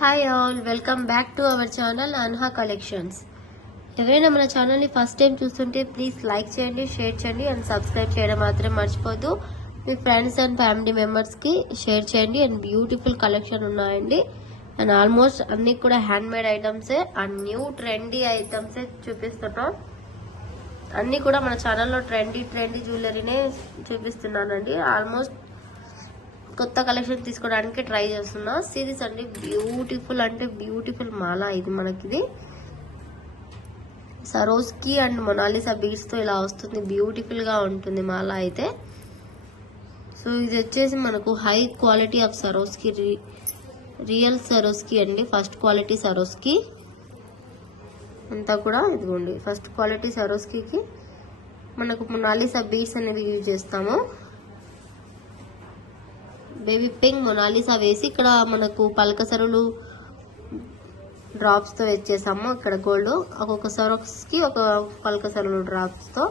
Hi all, welcome back to our channel Anha collections. ఎవరైనా మన ఛానల్ని ఫస్ట్ టైం చూస్తుంటే ప్లీజ్ లైక్ చేయండి, షేర్ చేయండి అండ్ సబ్స్క్రైబ్ చేయడం మాత్రం మర్చిపోద్దు. మీ ఫ్రెండ్స్ అండ్ ఫ్యామిలీ మెంబర్స్కి షేర్ చేయండి. అండ్ బ్యూటిఫుల్ కలెక్షన్ ఉన్నాయండి. అండ్ ఆల్మోస్ట్ అన్ని కూడా హ్యాండ్ మేడ్ ఐటమ్సే అండ్ న్యూ ట్రెండీ ఐటమ్సే చూపిస్తున్నాం. అన్ని కూడా మన ఛానల్లో ట్రెండీ జ్యువెలరీనే చూపిస్తున్నానండి. ఆల్మోస్ట్ కొత్త కలెక్షన్ తీసుకోవడానికి ట్రై చేస్తున్నా. సిరీస్ అండి, బ్యూటిఫుల్ అంటే బ్యూటిఫుల్ మాల. ఇది మనకిది సరోస్కి అండ్ మొనాలిసా బీడ్స్ తో ఇలా వస్తుంది. బ్యూటిఫుల్ గా ఉంటుంది మాల అయితే. సో ఇది వచ్చేసి మనకు high quality of Swarovski, real Swarovski అండి. ఫస్ట్ క్వాలిటీ సరోస్కి అంతా కూడా ఇదిగోండి. ఫస్ట్ క్వాలిటీ సరోస్కి మనకు మొనాలిసా బీడ్స్ అనేది యూజ్ చేస్తాము. బేబీ పింక్ మొనాలిసా వేసి ఇక్కడ మనకు పలకసరులు డ్రాప్స్ తో వేసేసాము. ఇక్కడ గోల్డ్ ఒక్కొక్క సరోస్కి ఒక పలకసరులు డ్రాప్స్ తో.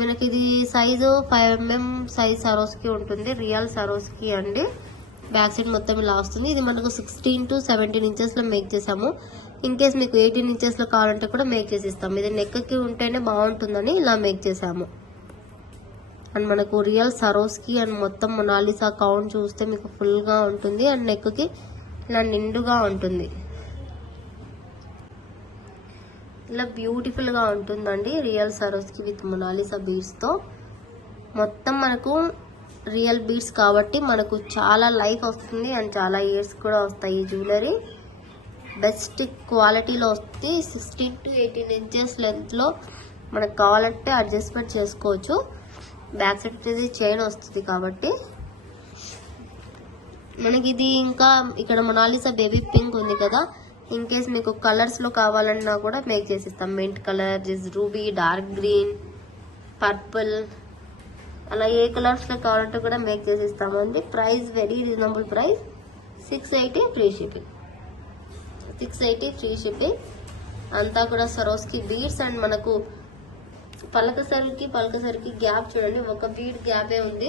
మనకి ఇది సైజు 5mm సైజ్ సరోస్కి ఉంటుంది. రియల్ సరోస్కి అండి. బ్యాక్ సైడ్ మొత్తం ఇలా వస్తుంది. ఇది మనకు 16 to 17 ఇంచెస్ లో మేక్ చేసాము. ఇన్ కేస్ మీకు 18 ఇంచెస్ లో కావాలంటే కూడా మేక్ చేసి ఇస్తాము. ఇది నెక్ కి ఉంటేనే బాగుంటుందని ఇలా మేక్ చేసాము. అండ్ మనకు రియల్ సరోస్కి అండ్ మొత్తం మొనాలిసా కౌంట్ చూస్తే మీకు ఫుల్ గా ఉంటుంది. అండ్ నెక్ కి ఇలా నిండుగా ఉంటుంది. ఇలా బ్యూటిఫుల్ గా ఉంటుందండి real Swarovski with Mona Lisa beads తో. మొత్తం మనకు రియల్ బీడ్స్ కాబట్టి మనకు చాలా లైఫ్ వస్తుంది అండ్ చాలా ఇయర్స్ కూడా వస్తాయి. ఈ జ్యువెలరీ బెస్ట్ క్వాలిటీలో వస్తుంది. 16 to 18 ఇంచెస్ లెంత్ లో మనకు కావాలంటే అడ్జస్ట్మెంట్ చేసుకోవచ్చు. బ్యాక్ సైడ్ వచ్చేసి చైన్ వస్తుంది కాబట్టి మనకి ఇది. ఇంకా ఇక్కడ మొనాలిసా బేబీ పింక్ ఉంది కదా. ఇన్ కేస్ మీకు కలర్స్ లో కావాలన్నా కూడా మేక్ చేసిస్తాం. Mint colour, ruby, dark green, purple, అలా ఏ కలర్స్ లో కావాలంటే కూడా మేక్ చేసిస్తామండి. Price very reasonable price, 680 free shipping. 680 free shipping. అంతా కూడా సరోస్కి బీడ్స్ అండ్ మనకు పలకసరికి గ్యాప్ చూడండి, ఒక బీడ్ గ్యాపే ఉంది.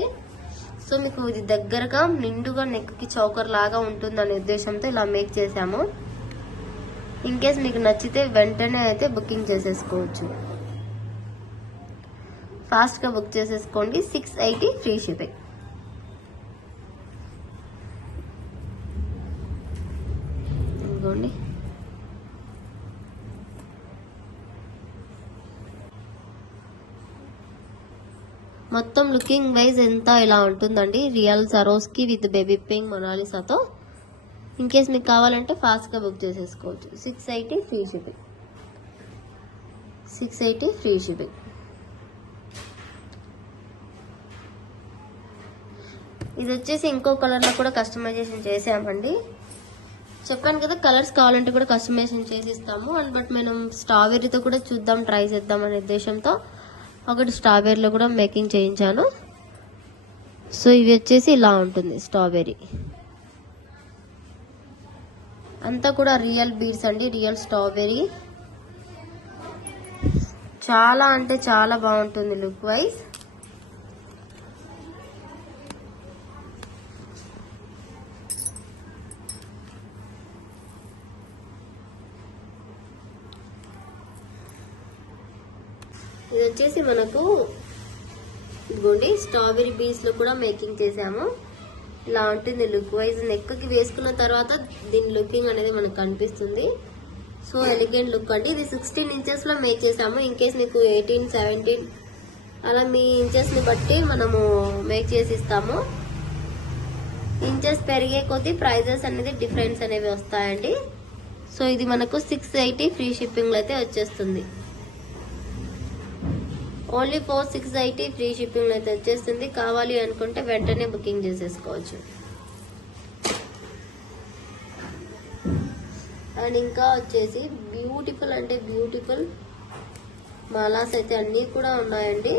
సో మీకు ఇది దగ్గరగా నిండుగా నెక్ కి చౌకర్ లాగా ఉంటుంది అనే ఉద్దేశంతో ఇలా మేక్ చేసాము. ఇన్ కేస్ మీకు నచ్చితే వెంటనే అయితే బుకింగ్ చేసేసుకోవచ్చు. ఫాస్ట్ గా బుక్ చేసేసుకోండి. 680 ఫ్రీ షిప్పింగ్. ఇదిగోండి. మొత్తం లుకింగ్ వైజ్ ఎంత ఇలా ఉంటుందండి. Real Swarovski with baby pink మొనాలిసాతో. ఇన్ కేస్ మీకు కావాలంటే ఫాస్ట్ గా బుక్ చేసేసుకోవచ్చు. 680 ఫ్రీ షిప్పింగ్. 680 free shipping. ఇది వచ్చేసి ఇంకో కలర్ లో కూడా కస్టమైజేషన్ చేసామండి. చెప్పాను కదా, కలర్స్ కావాలంటే కూడా కస్టమైజేషన్ చేసి ఇస్తాము. అండ్ బట్ మనం స్ట్రాబెర్రీతో కూడా చూద్దాం, ట్రై చేద్దాం అనే ఉద్దేశంతో ఒకటి స్ట్రాబెర్రీలో కూడా మేకింగ్ చేయించాను. సో ఇవి వచ్చేసి ఇలా ఉంటుంది. స్ట్రాబెర్రీ అంతా కూడా రియల్ బీడ్స్ అండి. రియల్ స్ట్రాబెర్రీ చాలా అంటే చాలా బాగుంటుంది లుక్ వైజ్. ఇది వచ్చేసి మనకు ఇదిగోండి స్ట్రాబెర్రీ బీడ్స్ లో కూడా మేకింగ్ చేసాము. ఇలా ఉంటుంది లుక్ వైజ్. నెక్ కి వేసుకున్న తర్వాత దీని లుకింగ్ అనేది మనకు కనిపిస్తుంది. సో ఎలిగెంట్ లుక్ అండి. ఇది 16 ఇంచెస్ లో మేక్ చేసాము. ఇన్ కేస్ మీకు 18, 17 అలా మీ ఇంచెస్ ని బట్టి మనము మేక్ చేసి ఇస్తాము. ఇంచెస్ పెరిగే కొద్దీ ప్రైజెస్ అనేది డిఫరెన్స్ అనేవి వస్తాయండి. సో ఇది మనకు 680 ఫ్రీ షిప్పింగ్ లో అయితే వచ్చేస్తుంది. ఓన్లీ 680 ఫ్రీ షిప్పింగ్ అయితే వచ్చేస్తుంది. కావాలి అనుకుంటే వెంటనే బుకింగ్ చేసేసుకోవచ్చు. అండ్ ఇంకా వచ్చేసి బ్యూటిఫుల్ అంటే బ్యూటిఫుల్ మాలాస్ అయితే అన్ని కూడా ఉన్నాయండి.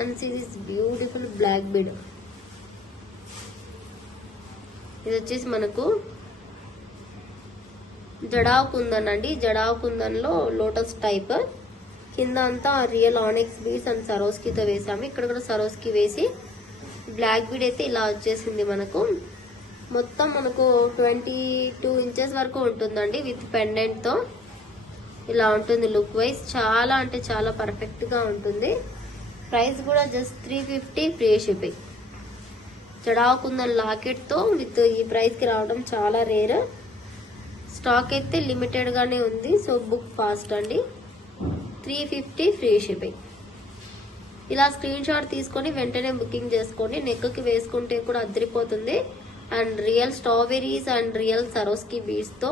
And series beautiful black bead. ఇది వచ్చేసి మనకు జడావ్ కుందన్ అండి. జడావ్ కుందన్ లో లోటస్ టైప్. కింద అంతా రియల్ ఆనిక్స్ బీడ్స్ అండ్ సరోస్కితో వేసాము. ఇక్కడ కూడా సరోస్కి వేసి బ్లాక్ బీడ్ అయితే ఇలా వచ్చేసింది మనకు. మొత్తం మనకు 22 ఇంచెస్ వరకు ఉంటుందండి విత్ పెండెంట్ తో. ఇలా ఉంటుంది లుక్ వైజ్, చాలా అంటే చాలా పర్ఫెక్ట్ గా ఉంటుంది. ప్రైస్ కూడా జస్ట్ 350 ఫ్రీ షిప్పింగ్. చడాకుందన్ లాకెట్ తో విత్ ఈ ప్రైస్ కి రావడం చాలా రేర్. స్టాక్ అయితే లిమిటెడ్ గానే ఉంది, సో బుక్ ఫాస్ట్ అండి. 350 ఫ్రీ షిప్పింగ్. ఇలా స్క్రీన్ షాట్ తీసుకొని వెంటనే బుకింగ్ చేసుకొని నెక్ కి వేసుకుంటే కూడా అదిరిపోతుంది. And real strawberries and real సరోస్కి beads తో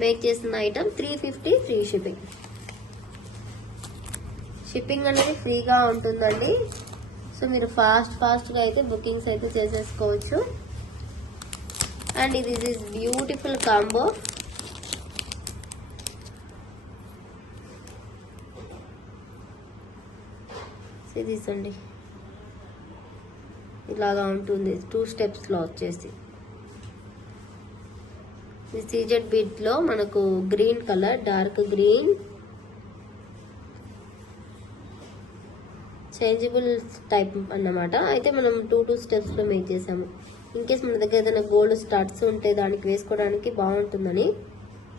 మేక్ చేసిన ఐటమ్ 350 ఫ్రీ షిప్పింగ్. షిప్పింగ్ అనేది ఫ్రీగా ఉంటుందండి. సో మీరు ఫాస్ట్ గా అయితే బుకింగ్స్ అయితే చేసేసుకోవచ్చు. అండ్ ఇది ఇస్ బ్యూటిఫుల్ కాంబో. ఇది అండి, ఇలాగా ఉంటుంది 2 స్టెప్స్ లో వచ్చేసి. ఇది సీజెడ్ బీట్ లో మనకు green colour, dark green, changeable type అన్నమాట. అయితే మనం 2 స్టెప్స్ లో మేక్ చేసాము. ఇన్ కేస్ మన దగ్గర ఏదైనా గోల్డ్ స్టడ్స్ ఉంటే దానికి వేసుకోవడానికి బాగుంటుందని.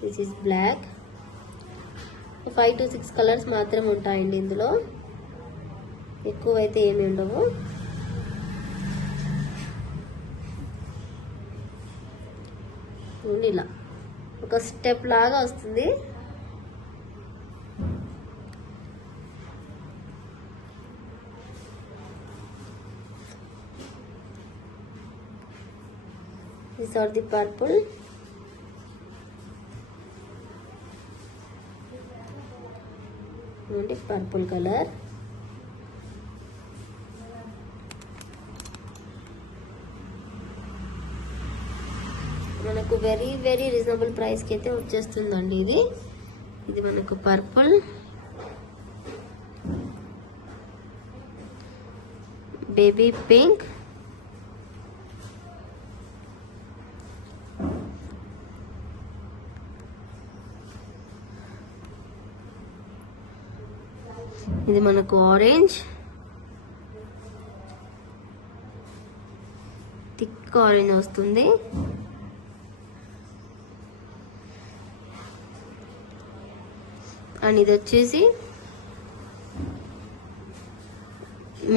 This is black. 5 to 6 colours మాత్రం ఉంటాయండి ఇందులో, ఎక్కువైతే ఏమి ఉండవు. ఇలా ఒక స్టెప్ లాగా వస్తుంది. These are the purple. Purple color. మనకు వెరీ వెరీ రీజనబుల్ ప్రైస్ కి అయితే వచ్చేస్తుందండి. ఇది మనకు పర్పుల్, బేబీ పింక్, ఇది మనకు ఆరెంజ్, థిక్ ఆరెంజ్ వస్తుంది. అండ్ ఇది వచ్చేసి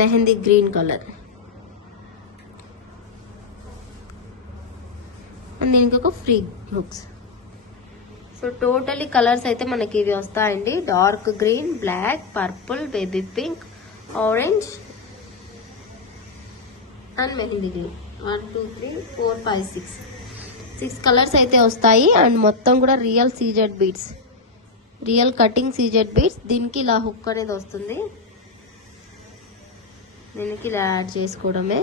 మెహందీ గ్రీన్ కలర్. అండ్ దీనికి ఒక free hooks. So totally colours అయితే మనకి ఇవి వస్తాయండి. Dark green, black, purple, baby pink, orange and mehndi green. 1 2 3 4 5 6 colours అయితే వస్తాయి. అండ్ మొత్తం కూడా real CZ beads, real cutting CZ beads. దీనికి ఇలా హుక్ అనేది వస్తుంది, దీనికి ఇలా యాడ్ చేసుకోవడమే.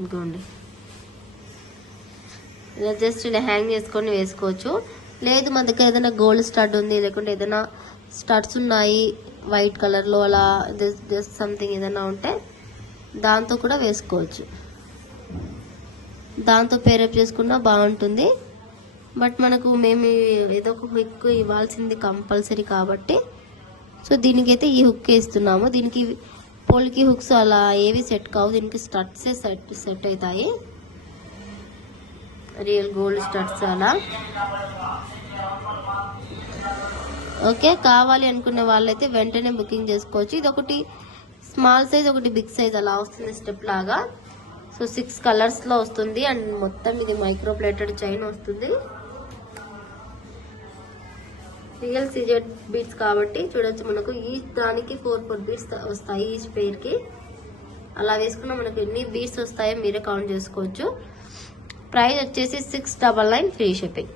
ఇంకోండి ఇలా జస్ట్ ఇలా హ్యాంగ్ చేసుకొని వేసుకోవచ్చు. లేదు మన దగ్గర ఏదైనా గోల్డ్ స్టడ్ ఉంది, లేకుంటే ఏదైనా స్టడ్స్ ఉన్నాయి వైట్ కలర్లో, అలా జస్ట్ సంథింగ్ ఏదైనా ఉంటే దాంతో కూడా వేసుకోవచ్చు. దాంతో పేరప్ చేసుకున్నా బాగుంటుంది. బట్ మనకు మేము ఏదో ఒక హుక్ ఇవ్వాల్సింది కంపల్సరీ కాబట్టి సో దీనికైతే ఈ హుక్ వేస్తున్నాము. దీనికి పోల్కి హుక్స్ అలా ఏవి సెట్ కావు, దీనికి స్టడ్సే సెట్ అవుతాయి, రియల్ గోల్డ్ స్టడ్స్ అలా. ఓకే, కావాలి అనుకునే వాళ్ళైతే వెంటనే బుకింగ్ చేసుకోవచ్చు. ఇది ఒకటి స్మాల్ సైజ్, ఒకటి బిగ్ సైజ్ అలా వస్తుంది స్టెప్ లాగా. సో 6 కలర్స్ లో వస్తుంది. అండ్ మొత్తం ఇది మైక్రో ప్లేటెడ్ చైన్ వస్తుంది. రియల్ సీజెడ్ బీడ్స్ కాబట్టి చూడొచ్చు, మనకు ఈచ్ దానికి 4 బీడ్స్ వస్తాయి ఈచ్ పేర్ కి. అలా వేసుకున్నా మనకు ఎన్ని బీడ్స్ వస్తాయో మీరే కౌంట్ చేసుకోవచ్చు. ప్రైస్ వచ్చేసి 699 ఫ్రీ షిప్పింగ్.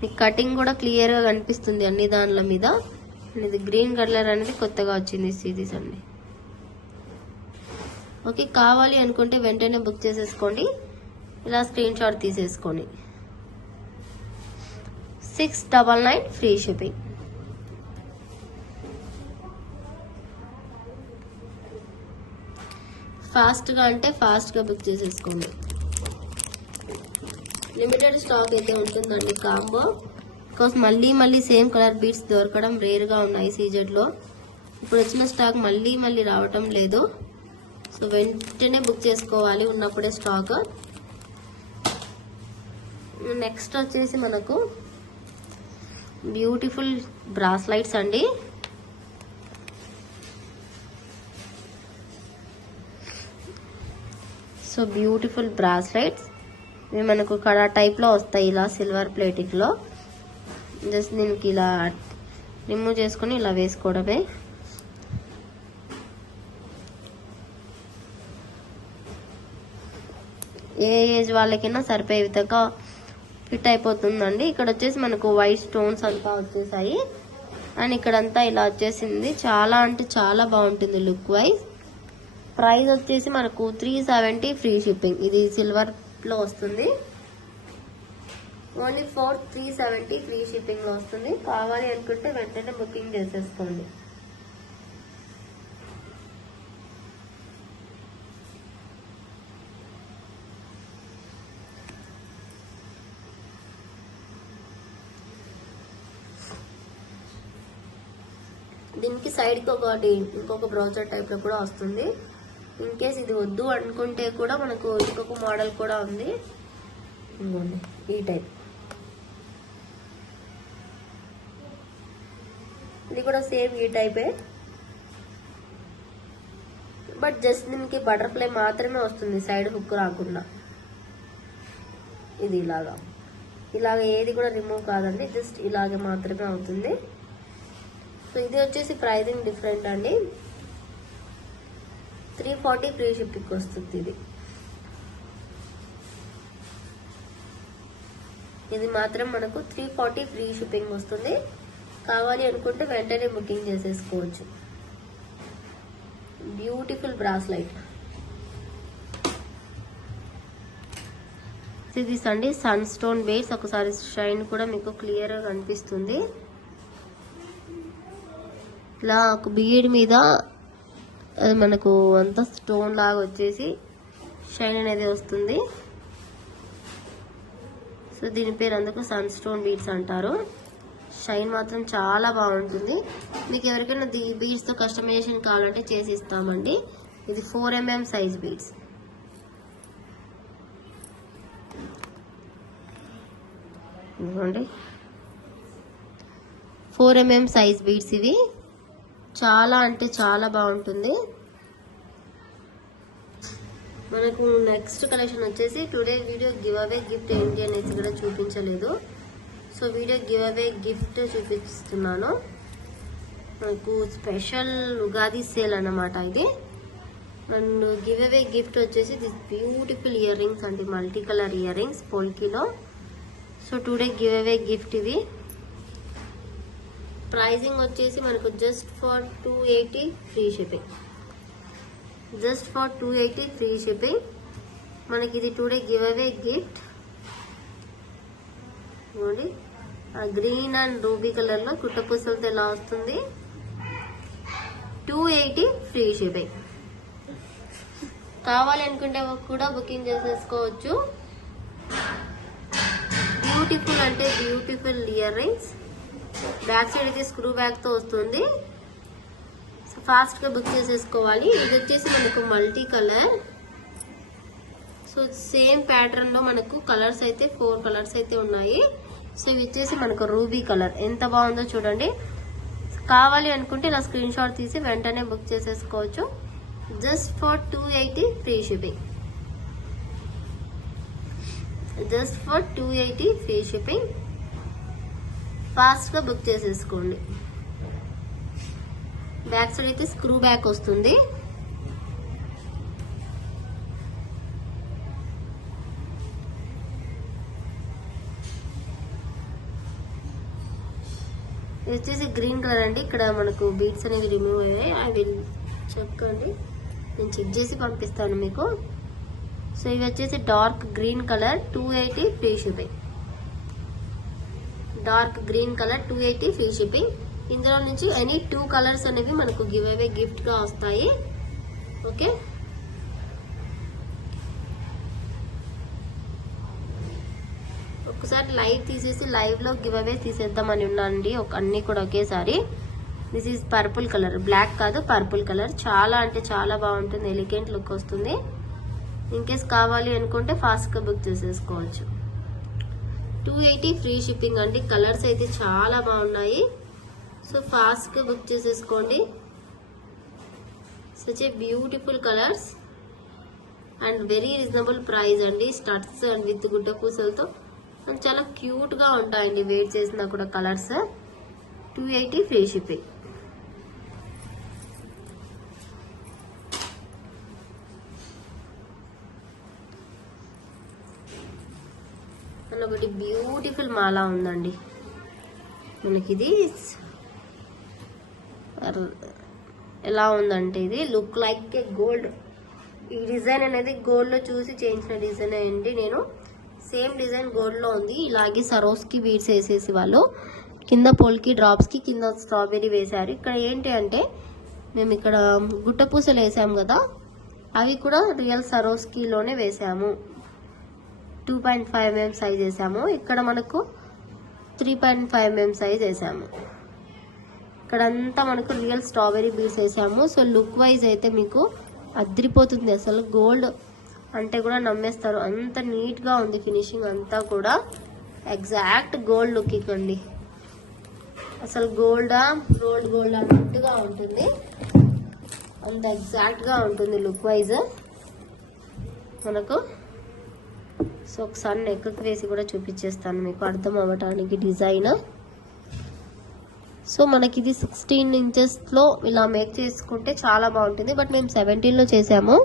మీకు కటింగ్ కూడా క్లియర్ గా కనిపిస్తుంది అన్ని దానిల మీద. ఇది గ్రీన్ కలర్ అనేది కొత్తగా వచ్చింది సీరీస్ అండి. ఓకే, కావాలి అనుకుంటే వెంటనే బుక్ చేసేసుకోండి, ఇలా స్క్రీన్ షాట్ తీసేసుకోండి. 699 ఫ్రీ షిప్పింగ్. ఫాస్ట్గా అంటే ఫాస్ట్గా బుక్ చేసేసుకోండి. లిమిటెడ్ స్టాక్ అయితే ఉంటుందండి కాంబో. బికాస్ మళ్ళీ సేమ్ కలర్ బీడ్స్ దొరకడం రేర్గా ఉన్నాయి సీజెడ్లో. ఇప్పుడు వచ్చిన స్టాక్ మళ్ళీ రావటం లేదు. సో వెంటనే బుక్ చేసుకోవాలి ఉన్నప్పుడే స్టాక్. నెక్స్ట్ వచ్చేసి మనకు బ్యూటిఫుల్ బ్రాస్లైట్స్ అండి. సో బ్యూటిఫుల్ బ్రాస్లైట్స్ ఇవి మనకు కడా టైప్లో వస్తాయి, ఇలా సిల్వర్ ప్లేటింగ్లో. జస్ట్ దీనికి ఇలా రిమూవ్ చేసుకొని ఇలా వేసుకోవడమే. ఏ ఏజ్ వాళ్ళకైనా సరిపోయే విధంగా ఫిట్ అయిపోతుందండి. ఇక్కడ వచ్చేసి మనకు వైట్ స్టోన్స్ అంతా వచ్చేసాయి అండ్ ఇక్కడంతా ఇలా వచ్చేసింది. చాలా అంటే చాలా బాగుంటుంది లుక్ వైజ్. ప్రైస్ వచ్చేసి మనకు 370 ఫ్రీ షిప్పింగ్. ఇది సిల్వర్ లో వస్తుంది. ఓన్లీ 370 ఫ్రీ షిప్పింగ్ లో వస్తుంది. కావాలి అనుకుంటే వెంటనే బుకింగ్ చేసేసుకోండి. దీనికి సైడ్ కి ఒకటి ఇంకొక బ్రౌజర్ టైప్ లో కూడా వస్తుంది. ఇన్ కేస్ ఇది వద్దు అనుకుంటే కూడా మనకు ఇంకొక మోడల్ కూడా ఉంది. ఇంకోండి ఈ టైప్. ఇది కూడా సేమ్ ఈ టైపే, బట్ జస్ట్ దీనికి బటర్ఫ్లై మాత్రమే వస్తుంది, సైడ్ హుక్ రాకుండా. ఇది ఇలాగ ఏది కూడా రిమూవ్ కాదండి, జస్ట్ ఇలాగే మాత్రమే అవుతుంది. సో ఇది వచ్చేసి ప్రైజింగ్ డిఫరెంట్ అండి. 340 ఫ్రీ షిప్పింగ్ వస్తుంది. ఇది మాత్రం మనకు 340 ఫ్రీ షిప్పింగ్ వస్తుంది. కావాలి అనుకుంటే వెంటనే బుకింగ్ చేసేసుకోవచ్చు. బ్యూటిఫుల్ బ్రాస్లైట్ ఇది అండి. Sun stone base. ఒకసారి షైన్ కూడా మీకు క్లియర్ గా కనిపిస్తుంది. ఇలా ఒక బీడ్ మీద మనకు అంతా స్టోన్ లాగా వచ్చేసి షైన్ అనేది వస్తుంది. సో దీని పేరు అందుకు సన్ స్టోన్ బీడ్స్ అంటారు. షైన్ మాత్రం చాలా బాగుంటుంది. మీకు ఎవరికైనా ఈ బీడ్స్ తో కస్టమైజేషన్ కావాలంటే చేసి ఇస్తామండి. ఇది 4mm సైజ్ బీడ్స్. ఇవ్వండి 4mm సైజ్ బీడ్స్. ఇవి చాలా అంటే చాలా బాగుంటుంది. మనకు నెక్స్ట్ కలెక్షన్ వచ్చేసి today video give away gift ఏంటి అనేది కూడా చూపించలేదు. So video give away gift చూపిస్తున్నాను. మనకు స్పెషల్ ఉగాది సేల్ అన్నమాట ఇది. నన్ను గివ్ అవే గిఫ్ట్ వచ్చేసి దిస్ బ్యూటిఫుల్ ఇయర్ రింగ్స్ అండి, మల్టీ కలర్ ఇయర్ రింగ్స్ పోల్కీలో. So today give away gift ఇవి. ప్రైజింగ్ వచ్చేసి మనకు just for 280 free shipping. Just for 280 free shipping. మనకి ఇది టుడే గివ్ అవే గిఫ్ట్. చూడండి గ్రీన్ అండ్ రూబీ కలర్ లో కుట్టపూసలతో ఎలా వస్తుంది. 280 ఫ్రీ షిప్పింగ్. కావాలి అనుకుంటే కూడా బుకింగ్ చేసేసుకోవచ్చు. బ్యూటిఫుల్ అంటే beautiful ear rings. Back side అయితే స్క్రూ బ్యాక్ తో వస్తుంది. సో ఫాస్ట్ గా బుక్ చేసేసుకోవాలి. ఇది వచ్చేసి మనకు multi colour. So same pattern లో మనకు కలర్స్ అయితే 4 కలర్స్ అయితే ఉన్నాయి. సో ఇవి వచ్చేసి మనకు రూబీ కలర్. ఎంత బాగుందో చూడండి. కావాలి అనుకుంటే ఇలా స్క్రీన్ షాట్ తీసి వెంటనే బుక్ చేసేసుకోవచ్చు. Just for 280 free shipping. Just for 280 free shipping. Fast గా బుక్ చేసేసుకోండి. బ్యాక్ సైడ్ అయితే స్క్రూ బ్యాక్ వస్తుంది. ఇది వచ్చేసి గ్రీన్ కలర్ అండి. ఇక్కడ మనకు బీడ్స్ అనేవి రిమూవ్ అయ్యాయి. ఐ విల్ చెప్పండి, నేను చెక్ చేసి పంపిస్తాను మీకు. సో ఇవి వచ్చేసి dark green colour 280 free shipping. Dark green colour 280 free shipping. ఇందులో నుంచి ఎనీ 2 కలర్స్ అనేవి మనకు గివ్ అవే గిఫ్ట్ గా వస్తాయి. ఓకే ఒకసారి లైవ్ తీసేసి లైవ్లో గివ్ అవే తీసేద్దామని ఉన్నానండి, అన్నీ కూడా ఒకేసారి. This is purple colour, black కాదు పర్పుల్ కలర్. చాలా అంటే చాలా బాగుంటుంది, ఎలిగెంట్ లుక్ వస్తుంది. ఇన్కేస్ కావాలి అనుకుంటే ఫాస్ట్గా బుక్ చేసేసుకోవచ్చు. 280 ఫ్రీ షిప్పింగ్ అండి. కలర్స్ అయితే చాలా బాగున్నాయి, సో ఫాస్ట్గా బుక్ చేసేసుకోండి. Such a beautiful colours and very reasonable price అండి. స్టడ్స్ అండ్ విత్ గుడ్డ పూసలతో అండ్ చాలా క్యూట్గా ఉంటాయండి వేర్ చేసినా కూడా కలర్స్. 280 free shipping. ఒకటి బ్యూటిఫుల్ మాల ఉందండి మనకి. ఇది ఎలా ఉందంటే ఇది లుక్ లైక్ ఏ గోల్డ్. ఈ డిజైన్ అనేది గోల్డ్ లో చూసి చేయించిన డిజైన్ అండి. నేను సేమ్ డిజైన్ గోల్డ్ లో ఉంది. ఇలాగే సరోస్కి బీడ్స్ వేసేసి వాళ్ళు కింద పోల్కి డ్రాప్స్ కి కింద స్ట్రాబెర్రీ వేశారు. ఇక్కడ ఏంటి అంటే మేము ఇక్కడ గుట్ట పూసలు వేసాము కదా, అవి కూడా రియల్ సరోస్కిలోనే వేసాము. 2.5 mm సైజ్ వేసాము. ఇక్కడ మనకు 3.5 mm సైజ్ వేసాము. ఇక్కడంతా మనకు రియల్ స్ట్రాబెర్రీ బీడ్స్ వేసాము. సో లుక్ వైజ్ అయితే మీకు అదిరిపోతుంది. అసలు గోల్డ్ అంటే కూడా నమ్మేస్తారు, అంత నీట్గా ఉంది ఫినిషింగ్ అంతా కూడా. ఎగ్జాక్ట్ గోల్డ్ లుకింగ్ అండి. అసలు గోల్డ్ అన్నట్టుగా ఉంటుంది, అంత ఎగ్జాక్ట్గా ఉంటుంది లుక్ వైజ్ మనకు. సో ఒకసారి నెక్కి వేసి కూడా చూపించేస్తాను మీకు అర్థం అవ్వటానికి డిజైన్. సో మనకి ఇది 16 ఇంచెస్లో ఇలా మేక్ చేసుకుంటే చాలా బాగుంటుంది. బట్ మేము 17లో చేసాము.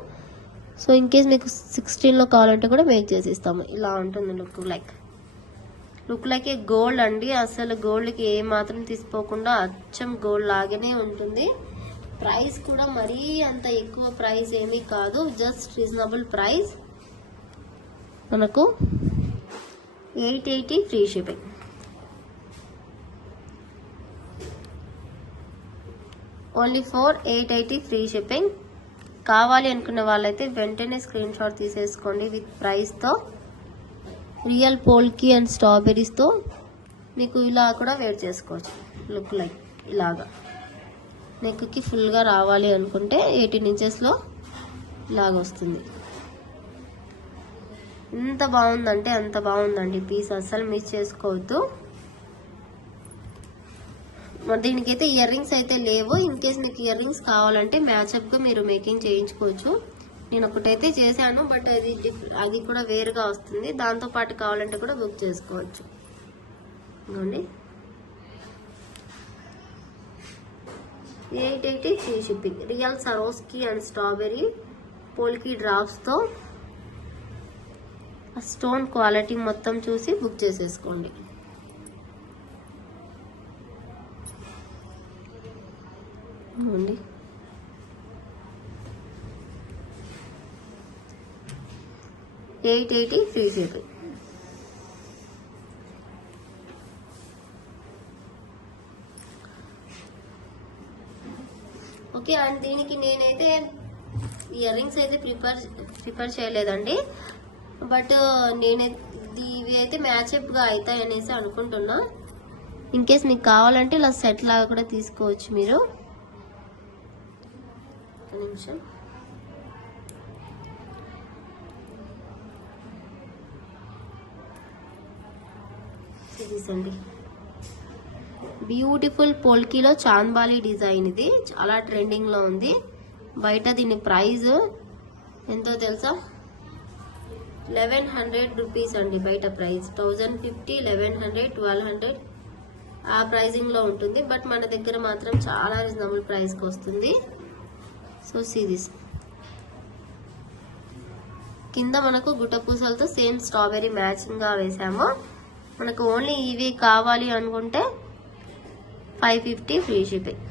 సో ఇన్ కేస్ మీకు 16లో కావాలంటే కూడా మేక్ చేసి ఇస్తాము. ఇలా ఉంటుంది లుక్ లైక్ ఏ గోల్డ్ అండి. అసలు గోల్డ్కి ఏ మాత్రం తీసుకోకుండా అచ్చం గోల్డ్ లాగానే ఉంటుంది. ప్రైస్ కూడా మరీ అంత ఎక్కువ ప్రైస్ ఏమీ కాదు, జస్ట్ రీజనబుల్ ప్రైస్. మనకు 880 free shipping. Only for 880 free shipping. కావాలి అనుకున్న వాళ్ళైతే వెంటనే స్క్రీన్ షాట్ తీసేసుకోండి విత్ ప్రైస్తో. రియల్ పోల్కి అండ్ స్ట్రాబెర్రీస్తో మీకు ఇలా కూడా వేర్ చేసుకోవచ్చు. లుక్ లైక్ ఇలాగా నెక్కి ఫుల్గా రావాలి అనుకుంటే 18 ఇంచెస్లో ఇలాగ వస్తుంది. ఎంత బాగుందంటే అంత బాగుందండి పీస్, అస్సలు మిస్ చేసుకోవద్దు. దీనికైతే ఇయర్ రింగ్స్ అయితే లేవు. ఇన్ కేస్ మీకు ఇయర్ రింగ్స్ కావాలంటే మ్యాచ్అప్గా మీరు మేకింగ్ చేయించుకోవచ్చు. నేను ఒకటైతే చేశాను, బట్ అది కూడా వేరుగా వస్తుంది. దాంతోపాటు కావాలంటే కూడా బుక్ చేసుకోవచ్చు. ఇదిగోండి 880 free shipping. Real Swarovski and strawberry polki డ్రాప్స్తో స్టోన్ క్వాలిటీ మొత్తం చూసి బుక్ చేసేసుకోండి. అండి 880 ఫ్రీ షిప్పింగ్. ఓకే. అండ్ దీనికి నేనైతే ఇయర్ రింగ్స్ అయితే ప్రిపేర్ చేయలేదండి, బట్ నేను ఇవి అయితే మ్యాచ్అప్గా అవుతాయి అనేసి అనుకుంటున్నా. ఇన్ కేస్ మీకు కావాలంటే ఇలా సెట్ లాగా కూడా తీసుకోవచ్చు మీరు. ఒక నిమిషం. అండి బ్యూటిఫుల్ పోల్కీలో చాంద్బాలి డిజైన్. ఇది చాలా ట్రెండింగ్లో ఉంది. బయట దీని ప్రైస్ ఎంతో తెలుసా? 1100 రూపీస్ అండి. బయట ప్రైస్ 1050, 1100, 1200 ఆ ప్రైజింగ్లో ఉంటుంది. బట్ మన దగ్గర మాత్రం చాలా రీజనబుల్ ప్రైస్కి వస్తుంది. So see this. కింద మనకు గుట్ట పూసలతో సేమ్ స్ట్రాబెర్రీ మ్యాచింగ్గా వేసాము. మనకు ఓన్లీ ఇవి కావాలి అనుకుంటే 550 ఫ్రీ షిప్పింగ్.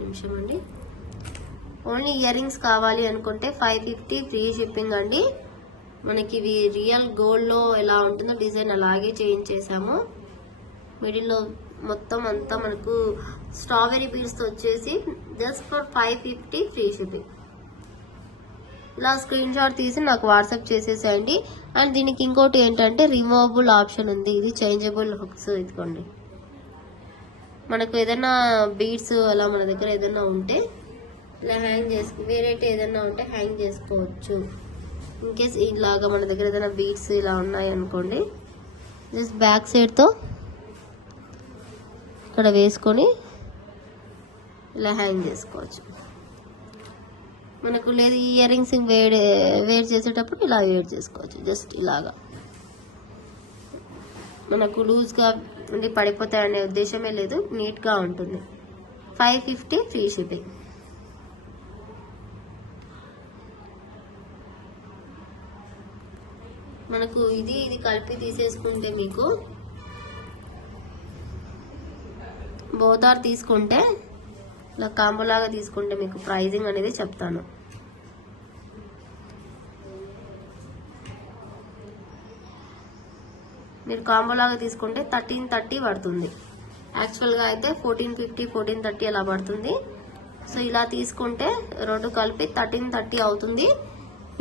నిమిషం అండి. ఓన్లీ ఇయర్ రింగ్స్ కావాలి అనుకుంటే 550 ఫ్రీ షిప్పింగ్ అండి. మనకి ఇవి రియల్ గోల్డ్లో ఎలా ఉంటుందో డిజైన్ అలాగే చేంజ్ చేసాము. మిడిల్లో మొత్తం అంతా మనకు స్ట్రాబెర్రీ బీడ్స్తో వచ్చేసి జస్ట్ ఫర్ 550 ఫ్రీ షిప్పింగ్. ఇలా స్క్రీన్ షాట్ తీసి నాకు వాట్సాప్ చేసేసేయండి. అండ్ దీనికి ఇంకోటి ఏంటంటే రిమూవబుల్ ఆప్షన్ ఉంది, ఇది చేంజబుల్ హుక్స్. ఇదిగోండి, మనకు ఏదైనా బీడ్స్ అలా మన దగ్గర ఏదైనా ఉంటే ఇలా హ్యాంగ్ చేసుకో, వేరైతే ఏదైనా ఉంటే హ్యాంగ్ చేసుకోవచ్చు. ఇన్కేస్ ఇలాగా మన దగ్గర ఏదైనా బీడ్స్ ఇలా ఉన్నాయి అనుకోండి, జస్ట్ బ్యాక్ సైడ్తో ఇక్కడ వేసుకొని ఇలా హ్యాంగ్ చేసుకోవచ్చు. మనకు లేదు ఇయర్ రింగ్స్ వేర్ చేసేటప్పుడు ఇలా వేర్ చేసుకోవచ్చు. జస్ట్ ఇలాగా మనకు లూజ్గా ఉండి పడిపోతాయనే ఉద్దేశమే లేదు, నీట్గా ఉంటుంది. 550 ఫ్రీ షిప్పింగ్. మనకు ఇది కలిపి తీసేసుకుంటే మీకు బోతార్ తీసుకుంటే ఇలా కాంబోలాగా తీసుకుంటే మీకు ప్రైజింగ్ అనేది చెప్తాను. మీరు కాంబోలాగా తీసుకుంటే 1330 పడుతుంది. యాక్చువల్గా అయితే 1450 1430 అలా పడుతుంది. సో ఇలా తీసుకుంటే రెండు కలిపి 1330 అవుతుంది.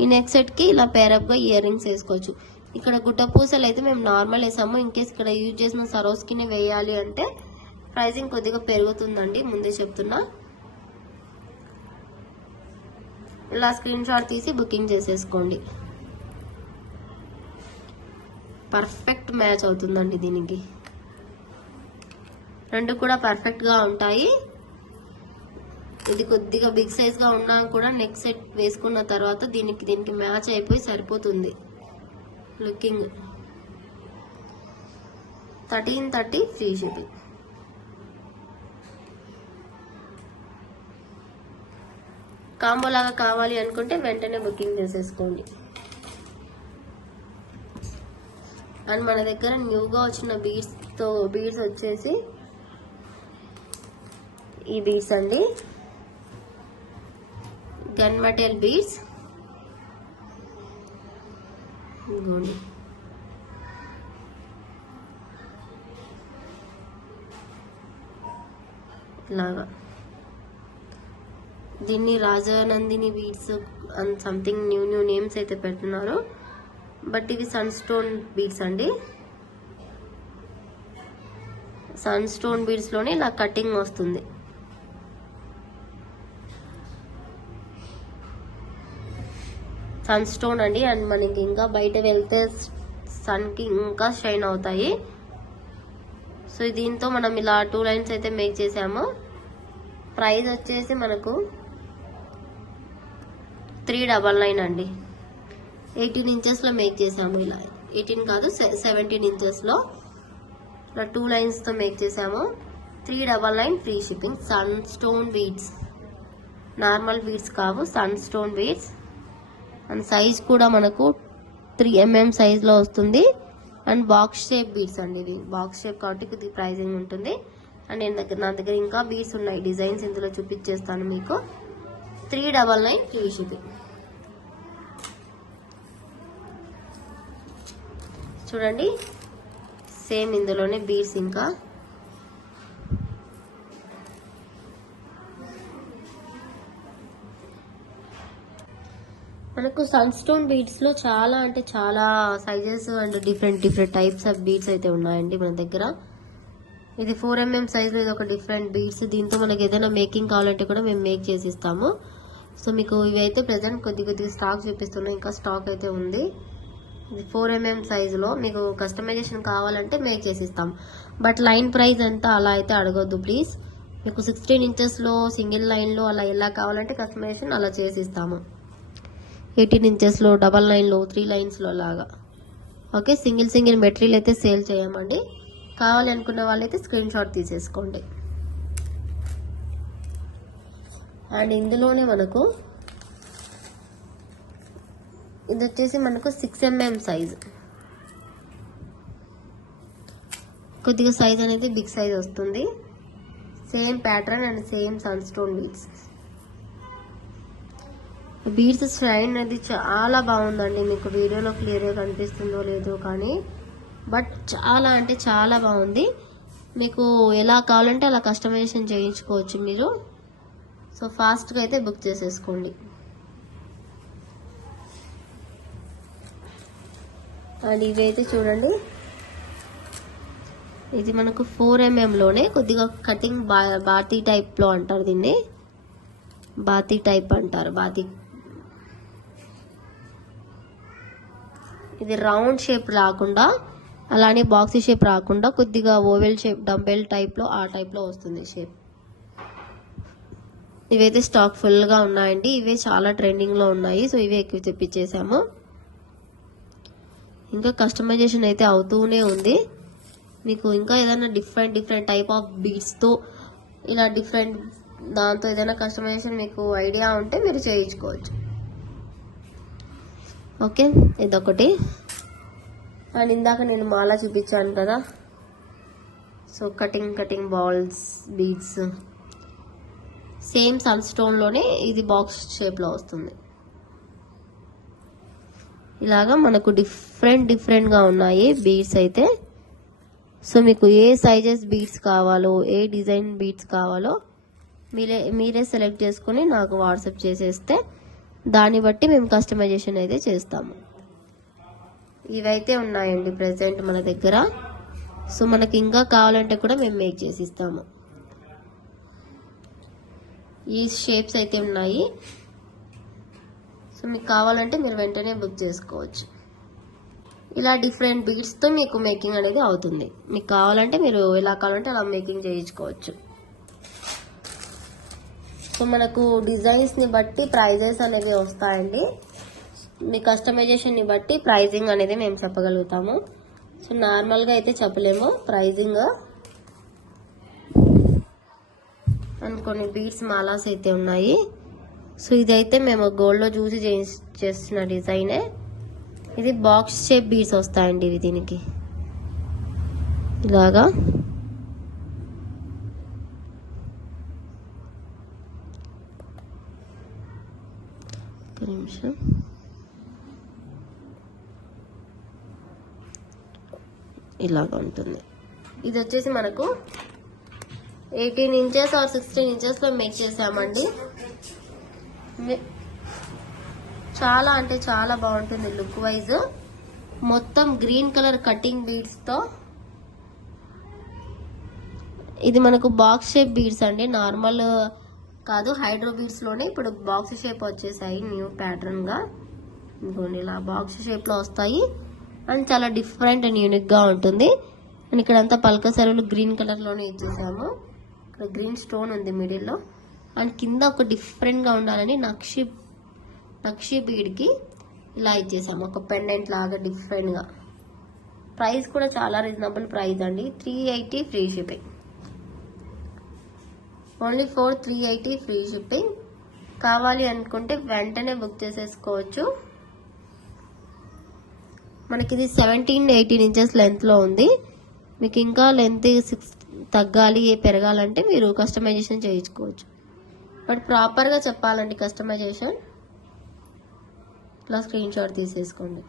ఈ నెక్ సెట్కి ఇలా పేరప్గా ఇయర్ రింగ్స్ వేసుకోవచ్చు. ఇక్కడ గుట్ట పూసలు అయితే మేము నార్మల్ వేసాము. ఇన్కేస్ ఇక్కడ యూజ్ చేసిన సరోస్కినే వేయాలి అంటే ప్రైజింగ్ కొద్దిగా పెరుగుతుందండి, ముందే చెప్తున్నా. ఇలా స్క్రీన్ షాట్ తీసి బుకింగ్ చేసేసుకోండి. పర్ఫెక్ట్ మ్యాచ్ అవుతుందండి దీనికి. రెండు కూడా పర్ఫెక్ట్గా ఉంటాయి. ఇది కొద్దిగా బిగ్ సైజ్గా ఉన్నా కూడా నెక్ సెట్ వేసుకున్న తర్వాత దీనికి మ్యాచ్ అయిపోయి సరిపోతుంది. Looking 1330 free shipping. కాంబో లాగా కావాలి అనుకుంటే వెంటనే బుకింగ్ చేసేసుకోండి. అండ్ మన దగ్గర న్యూగా వచ్చిన బీడ్స్ వచ్చేసి ఈ బీడ్స్ అండి, గన్ మెటల్ బీడ్స్. ఇలాగా దీన్ని Rajanandini beads and something new names అయితే పెడుతున్నారు. బట్ ఇవి సన్ స్టోన్ బీడ్స్ అండి. సన్ స్టోన్ బీడ్స్లోనే ఇలా కటింగ్ వస్తుంది. సన్ స్టోన్ అండి. అండ్ మనకి ఇంకా బయట వెళ్తే సన్కి ఇంకా షైన్ అవుతాయి. సో దీంతో మనం ఇలా 2 లైన్స్ అయితే మేక్ చేసాము. ప్రైస్ వచ్చేసి మనకు 399 అండి. 18 ఇంచెస్లో మేక్ చేసాము. ఇలా 18 కాదు 17 ఇంచెస్లో ఇలా 2 లైన్స్తో మేక్ చేసాము. 399 free shipping. Sun stone beads, normal beads కావు, sun stone beads. And size కూడా మనకు 3 mm సైజ్లో వస్తుంది. అండ్ బాక్స్ షేప్ బీడ్స్ అండి. ఇది బాక్స్ షేప్ కాబట్టి కొద్ది ప్రైజింగ్ ఉంటుంది. అండ్ నా దగ్గర ఇంకా బీడ్స్ ఉన్నాయి, డిజైన్స్ ఇందులో చూపించేస్తాను మీకు. 399 ఫ్రీ షిప్పింగ్. చూడండి, సేమ్ ఇందులోనే బీడ్స్. ఇంకా మనకు సన్ స్టోన్ బీడ్స్ లో చాలా అంటే చాలా sizes and different types of beads అయితే ఉన్నాయండి మన దగ్గర. ఇది 4 mm సైజ్ లో ఇది ఒక డిఫరెంట్ బీడ్స్. దీంతో మనకి ఏదైనా మేకింగ్ కావాలంటే కూడా మేము మేక్ చేసి ఇస్తాము. సో మీకు ఇవి అయితే ప్రెసెంట్ కొద్దిగా స్టాక్ చూపిస్తున్నాయి, ఇంకా స్టాక్ అయితే ఉంది. ఇది 4 mm సైజులో మీకు కస్టమైజేషన్ కావాలంటే మేక్ చేసి ఇస్తాం. బట్ లైన్ ప్రైస్ ఎంత అలా అయితే అడగొద్దు ప్లీజ్. మీకు 16 ఇంచెస్లో సింగిల్ లైన్లో అలా ఎలా కావాలంటే కస్టమైజేషన్ అలా చేసి ఇస్తాము. 18 ఇంచెస్లో, డబల్ లైన్లో, 3 లైన్స్లో లాగా. ఓకే, సింగిల్ మెటీరియల్ అయితే సేల్ చేయమండి. కావాలి అనుకున్న వాళ్ళైతే స్క్రీన్ షాట్ తీసేసుకోండి. అండ్ ఇందులోనే మనకు ఇది వచ్చేసి మనకు 6 mm సైజ్. కొద్దిగా సైజ్ అనేది బిగ్ సైజ్ వస్తుంది. Same pattern and same sun stone beads. Beads shine అనేది చాలా బాగుందండి. మీకు వీడియోలో క్లియర్గా కనిపిస్తుందో లేదో కానీ బట్ చాలా అంటే చాలా బాగుంది. మీకు ఎలా కావాలంటే అలా కస్టమైజేషన్ చేయించుకోవచ్చు మీరు. సో ఫాస్ట్గా అయితే బుక్ చేసేసుకోండి. అండ్ ఇవైతే చూడండి, ఇది మనకు 4mm కొద్దిగా కటింగ్ బాతీ టైప్లో అంటారు దీన్ని, బాతీ టైప్ అంటారు. బాతీ ఇది రౌండ్ షేప్ రాకుండా, అలానే బాక్సీ షేప్ రాకుండా కొద్దిగా ఓవెల్ షేప్, డంబెల్ టైప్లో ఆ టైప్లో వస్తుంది షేప్. ఇవైతే స్టాక్ ఫుల్గా ఉన్నాయండి. ఇవే చాలా ట్రెండింగ్లో ఉన్నాయి, సో ఇవే ఎక్కువ తెప్పించేసాము. ఇంకా కస్టమైజేషన్ అయితే అవుతూనే ఉంది. మీకు ఇంకా ఏదైనా డిఫరెంట్ టైప్ ఆఫ్ బీడ్స్తో ఇలా డిఫరెంట్ దాంతో ఏదైనా కస్టమైజేషన్ మీకు ఐడియా ఉంటే మీరు చేయించుకోవచ్చు. ఓకే, ఇదొకటి. అండ్ ఇందాక నేను మాలా చూపించాను కదా, so cutting balls beads same sun స్టోన్లోనే ఇది బాక్స్ షేప్లో వస్తుంది. ఇలాగా మనకు డిఫరెంట్గా ఉన్నాయి బీడ్స్ అయితే. సో మీకు ఏ సైజెస్ బీడ్స్ కావాలో, ఏ డిజైన్ బీడ్స్ కావాలో మీరే సెలెక్ట్ చేసుకుని నాకు వాట్సాప్ చేసేస్తే దాన్ని బట్టి మేము కస్టమైజేషన్ అయితే చేస్తాము. ఇవైతే ఉన్నాయండి ప్రెసెంట్ మన దగ్గర. సో మనకి ఇంకా కావాలంటే కూడా మేము మేక్ చేసి ఇస్తాము. ఈ షేప్స్ అయితే ఉన్నాయి. సో మీకు కావాలంటే మీరు వెంటనే బుక్ చేసుకోవచ్చు. ఇలా డిఫరెంట్ బీడ్స్తో మీకు మేకింగ్ అనేది అవుతుంది. మీకు కావాలంటే మీరు ఎలా కావాలంటే అలా మేకింగ్ చేయించుకోవచ్చు. సో మనకు డిజైన్స్ని బట్టి ప్రైజెస్ అనేవి వస్తాయండి. మీ కస్టమైజేషన్ని బట్టి ప్రైజింగ్ అనేది మేము చెప్పగలుగుతాము. సో నార్మల్గా అయితే చెప్పలేము ప్రైజింగ్. అండ్ కొన్ని బీడ్స్ మాలాస్ అయితే ఉన్నాయి. సో ఇదైతే మేము గోల్డ్లో చూసి చేస్తున్న డిజైనే. ఇది బాక్స్ షేప్ బీడ్స్ వస్తాయండి ఇవి దీనికి ఇలాగా. ఒక నిమిషం. ఇలాగా ఉంటుంది. ఇది వచ్చేసి మనకు 18 ఇంచెస్ ఆర్ 16 ఇంచెస్లో మేక్ చేసామండి. చాలా అంటే చాలా బాగుంటుంది లుక్ వైజ్. మొత్తం గ్రీన్ కలర్ కటింగ్ బీడ్స్తో. ఇది మనకు బాక్స్ షేప్ బీడ్స్ అండి, నార్మల్ కాదు, హైడ్రో బీడ్స్లోనే ఇప్పుడు బాక్స్ షేప్ వచ్చేసాయి న్యూ ప్యాటర్న్గా. ఇంకోండి ఇలా బాక్స్ షేప్లో వస్తాయి. అండ్ చాలా డిఫరెంట్ అండ్ యూనిక్గా ఉంటుంది. అండ్ ఇక్కడంతా పల్క సరువులు గ్రీన్ కలర్లోనే ఇచ్చేసాము. ఇక్కడ గ్రీన్ స్టోన్ ఉంది మిడిల్లో. అండ్ కింద ఒక డిఫరెంట్గా ఉండాలని నక్షి బీడ్కి ఇలా ఇచ్చేసాము, ఒక పెండెంట్ లాగా డిఫరెంట్గా. ప్రైస్ కూడా చాలా రీజనబుల్ ప్రైస్ అండి, 380 free shipping. Only for 380 free shipping. కావాలి అనుకుంటే వెంటనే బుక్ చేసేసుకోవచ్చు. మనకి ఇది 17-18 ఇంచెస్ లెంత్లో ఉంది. మీకు ఇంకా లెంత్ 6 తగ్గాలి పెరగాలంటే మీరు కస్టమైజేషన్ చేయించుకోవచ్చు. బట్ ప్రాపర్గా చెప్పాలండి కస్టమైజేషన్, ఇట్లా స్క్రీన్ షాట్ తీసేసుకోండి.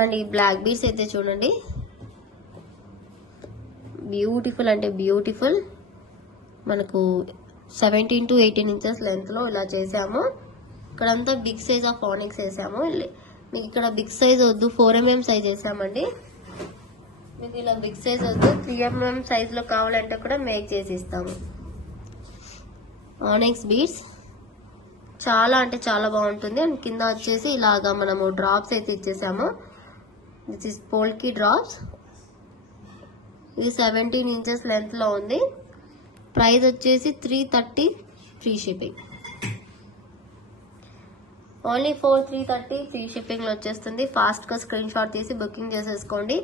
అండ్ ఈ బ్లాక్ బీడ్స్ అయితే చూడండి, బ్యూటిఫుల్ అంటే బ్యూటిఫుల్. మనకు 17-18 ఇంచెస్ లెంత్లో ఇలా చేసాము. ఇక్కడంతా బిగ్ సైజ్ ఆఫ్ ఆనిక్స్ వేసాము. మీకు ఇక్కడ బిగ్ సైజ్ వద్దు, 4mm సైజ్ వేసామండి. మీకు ఇలా బిగ్ సైజ్ వద్దు, 3mm సైజ్లో కావాలంటే కూడా మేక్ చేసి ఇస్తాము. ఆనిక్స్ బీడ్స్ చాలా అంటే చాలా బాగుంటుంది. అండ్ కింద వచ్చేసి ఇలాగా మనము డ్రాప్స్ అయితే ఇచ్చేసాము. This is polki drops. ఇది 17 ఇంచెస్ లెంత్లో ఉంది. ప్రైస్ వచ్చేసి 330 free shipping. Only for 330 free షిప్పింగ్లో వచ్చేస్తుంది. ఫాస్ట్గా స్క్రీన్ షాట్ తీసి బుకింగ్ చేసేసుకోండి.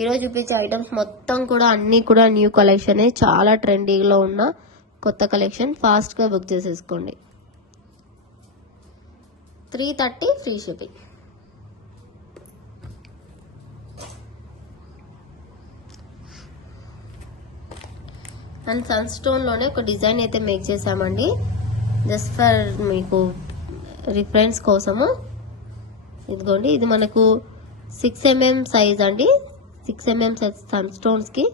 ఈరోజు చూపించే ఐటమ్స్ మొత్తం కూడా అన్నీ కూడా న్యూ కలెక్షన్, చాలా ట్రెండీలో ఉన్న కొత్త కలెక్షన్. ఫాస్ట్గా బుక్ చేసేసుకోండి. 330 ఫ్రీ షిప్పింగ్. అండ్ సన్ స్టోన్లోనే ఒక డిజైన్ అయితే మేక్ చేసామండి, జస్ట్ ఫర్ మీకు రిఫరెన్స్ కోసము. ఇదిగోండి, ఇది మనకు 6mm సైజ్ అండి. 6mm సైజ్ సన్ స్టోన్స్కి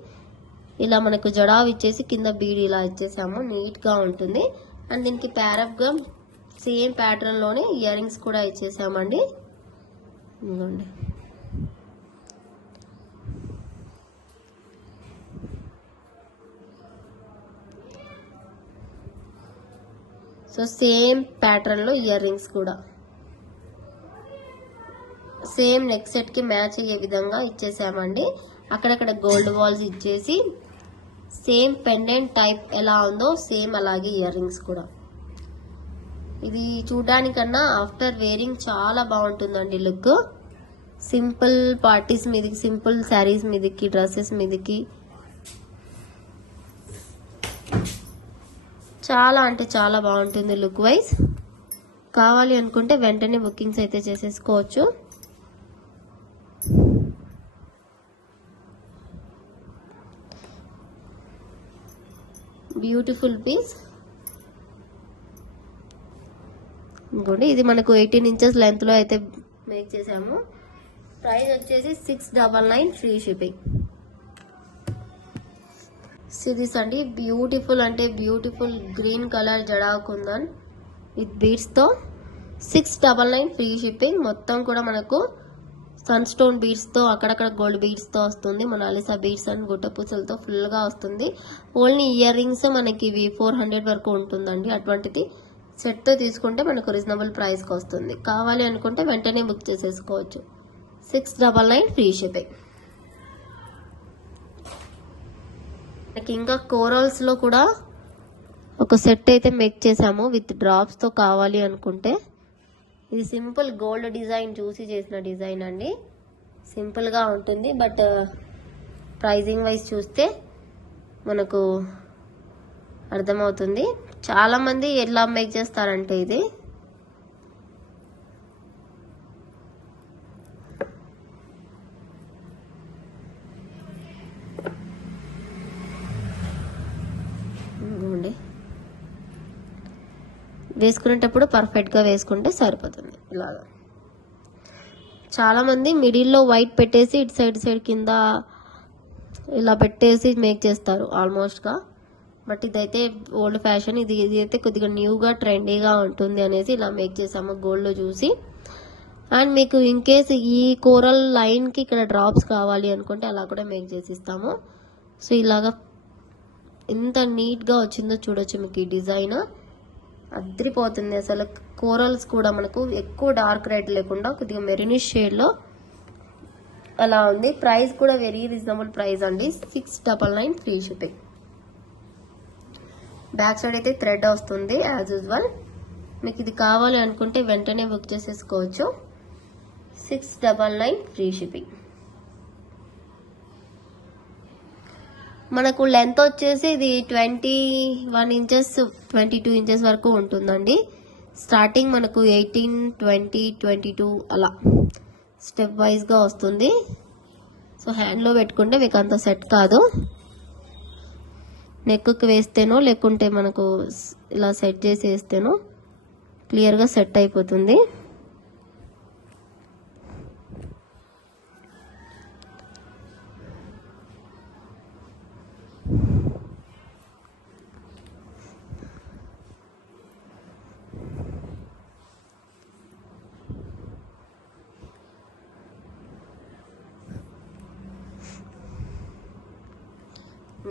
ఇలా మనకు జడావ్ ఇచ్చేసి కింద బీడ్ ఇలా ఇచ్చేసాము. నీట్గా ఉంటుంది. అండ్ దీనికి సేమ్ ప్యాటర్న్ లోనే ఇయర్ రింగ్స్ కూడా ఇచ్చేసామండి. ఇదిగోండి. సో సేమ్ ప్యాటర్న్ లో ఇయర్ రింగ్స్ కూడా సేమ్ నెక్ సెట్ కి మ్యాచ్ అయ్యే విధంగా ఇచ్చేసామండి. అక్కడక్కడ గోల్డ్ బాల్స్ ఇచ్చేసి సేమ్ పెండెంట్ టైప్ ఎలా ఉందో సేమ్ అలాగే ఇయర్ రింగ్స్ కూడా. ఇది చూడడానికన్నా ఆఫ్టర్ వేరింగ్ చాలా బాగుంటుందండి లుక్. సింపుల్ పార్టీస్ మీదకి, సింపుల్ శారీస్ మీదకి, డ్రెస్సెస్ మీదకి చాలా అంటే చాలా బాగుంటుంది లుక్ వైజ్. కావాలి అనుకుంటే వెంటనే బుకింగ్స్ అయితే చేసేసుకోవచ్చు. Beautiful piece. ఇంకోండి, ఇది మనకు 18 ఇంచెస్ లెంత్ లో అయితే మేక్ చేసాము. ప్రైస్ వచ్చేసి 699 ఫ్రీ షిప్పింగ్. సిరీస్ అండి, బ్యూటిఫుల్ అంటే beautiful green colour jadau kundan with beads తో 699 ఫ్రీ షిప్పింగ్. మొత్తం కూడా మనకు సన్ స్టోన్ బీడ్స్ తో, అక్కడక్కడ గోల్డ్ బీడ్స్ తో వస్తుంది. మొనాలిసా బీడ్స్ అండ్ గుట్ట పూసలతో ఫుల్ గా వస్తుంది. ఓన్లీ ఇయర్ రింగ్స్ మనకి ఇవి 400 వరకు ఉంటుందండి. అటువంటిది సెట్ తో తీసుకుంటే మనకు రీజనబుల్ ప్రైస్ కి వస్తుంది. కావాలి అనుకుంటే వెంటనే బుక్ చేసేసుకోవచ్చు. 699 ఫ్రీ షిప్పింగ్. మనకి ఇంకా కోరల్స్ లో కూడా ఒక సెట్ అయితే మేక్ చేసాము విత్ డ్రాప్స్ తో. కావాలి అనుకుంటే ఇది సింపుల్ గోల్డ్ డిజైన్ చూసి చేసిన డిజైన్ అండి. సింపుల్ గా ఉంటుంది, బట్ ప్రైజింగ్ వైజ్ చూస్తే మనకు అర్థమవుతుంది. చాలా మంది ఎలా మేక్ చేస్తారంటే ఇది వేసుకునేటప్పుడు పర్ఫెక్ట్ గా వేసుకుంటే సరిపోతుంది. ఇలాగా చాలా మంది మిడిల్ లో వైట్ పెట్టేసి ఇటు సైడ్ కింద ఇలా పెట్టేసి మేక్ చేస్తారు ఆల్మోస్ట్ గా. బట్ ఇదైతే ఓల్డ్ ఫ్యాషన్. ఇది అయితే కొద్దిగా న్యూగా ట్రెండీగా ఉంటుంది అనేసి ఇలా మేక్ చేసాము గోల్డ్ లో చూసి. అండ్ మీకు ఇన్ కేస్ ఈ కోరల్ లైన్ కి ఇక్కడ డ్రాప్స్ కావాలి అనుకుంటే అలా కూడా మేక్ చేసి ఇస్తాము. సో ఇలాగా ఎంత నీట్ గా వచ్చిందో చూడొచ్చు. మీకు ఈ డిజైన్ అద్రిపోతుంది అసలు. కోరల్స్ కూడా మనకు ఎక్కువ డార్క్ రెడ్ లేకుండా కొద్దిగా మెరూనిష్ షేడ్ లో అలా ఉంది. ప్రైస్ కూడా వెరీ రీజనబుల్ ప్రైస్ అండి. 699 ఫ్రీ షిప్పింగ్. బ్యాక్ సైడ్ అయితే థ్రెడ్ వస్తుంది యాజ్ యూజువల్. మీకు ఇది కావాలి అనుకుంటే వెంటనే బుక్ చేసేసుకోవచ్చు. 699 ఫ్రీ షిప్పింగ్. మనకు లెంత్ వచ్చేసి ఇది 21 ఇంచెస్ 22 ఇంచెస్ వరకు ఉంటుందండి. స్టార్టింగ్ మనకు 18, 20, 22 అలా స్టెప్ వైజ్ గా వస్తుంది. సో హ్యాండ్ లో పెట్టుకుంటే మీకు అంత సెట్ కాదు. నెక్కి వేస్తేనో లేకుంటే మనకు ఇలా సెట్ చేసి వేస్తేనో క్లియర్ గా సెట్ అయిపోతుంది.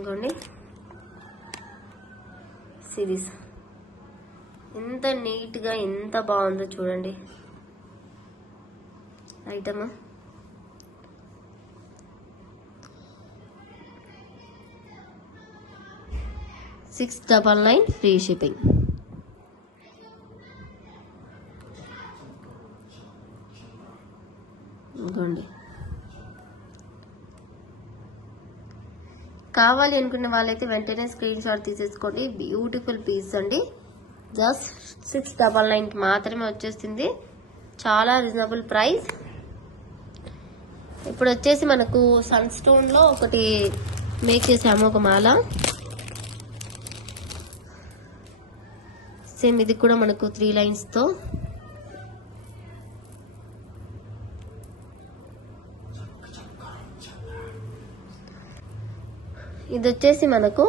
ఇంకోండి సిరీస్ ఎంత నీట్ గా ఎంత బాగుందో చూడండి ఐటమ్. $699 free shipping. ఇంకోండి కావాలి అనుకున్న వాళ్ళైతే వెంటనే స్క్రీన్ షాట్ తీసేసుకోండి. బ్యూటిఫుల్ పీస్ అండి. జస్ట్ 699 మాత్రమే వచ్చేస్తుంది. చాలా రీజనబుల్ ప్రైస్. ఇప్పుడు వచ్చేసి మనకు సన్ స్టోన్ లో ఒకటి మేక్ చేసాము, ఒక మాల. సేమ్ ఇది కూడా మనకు 3 లైన్స్ తో ఇది వచ్చేసి మనకు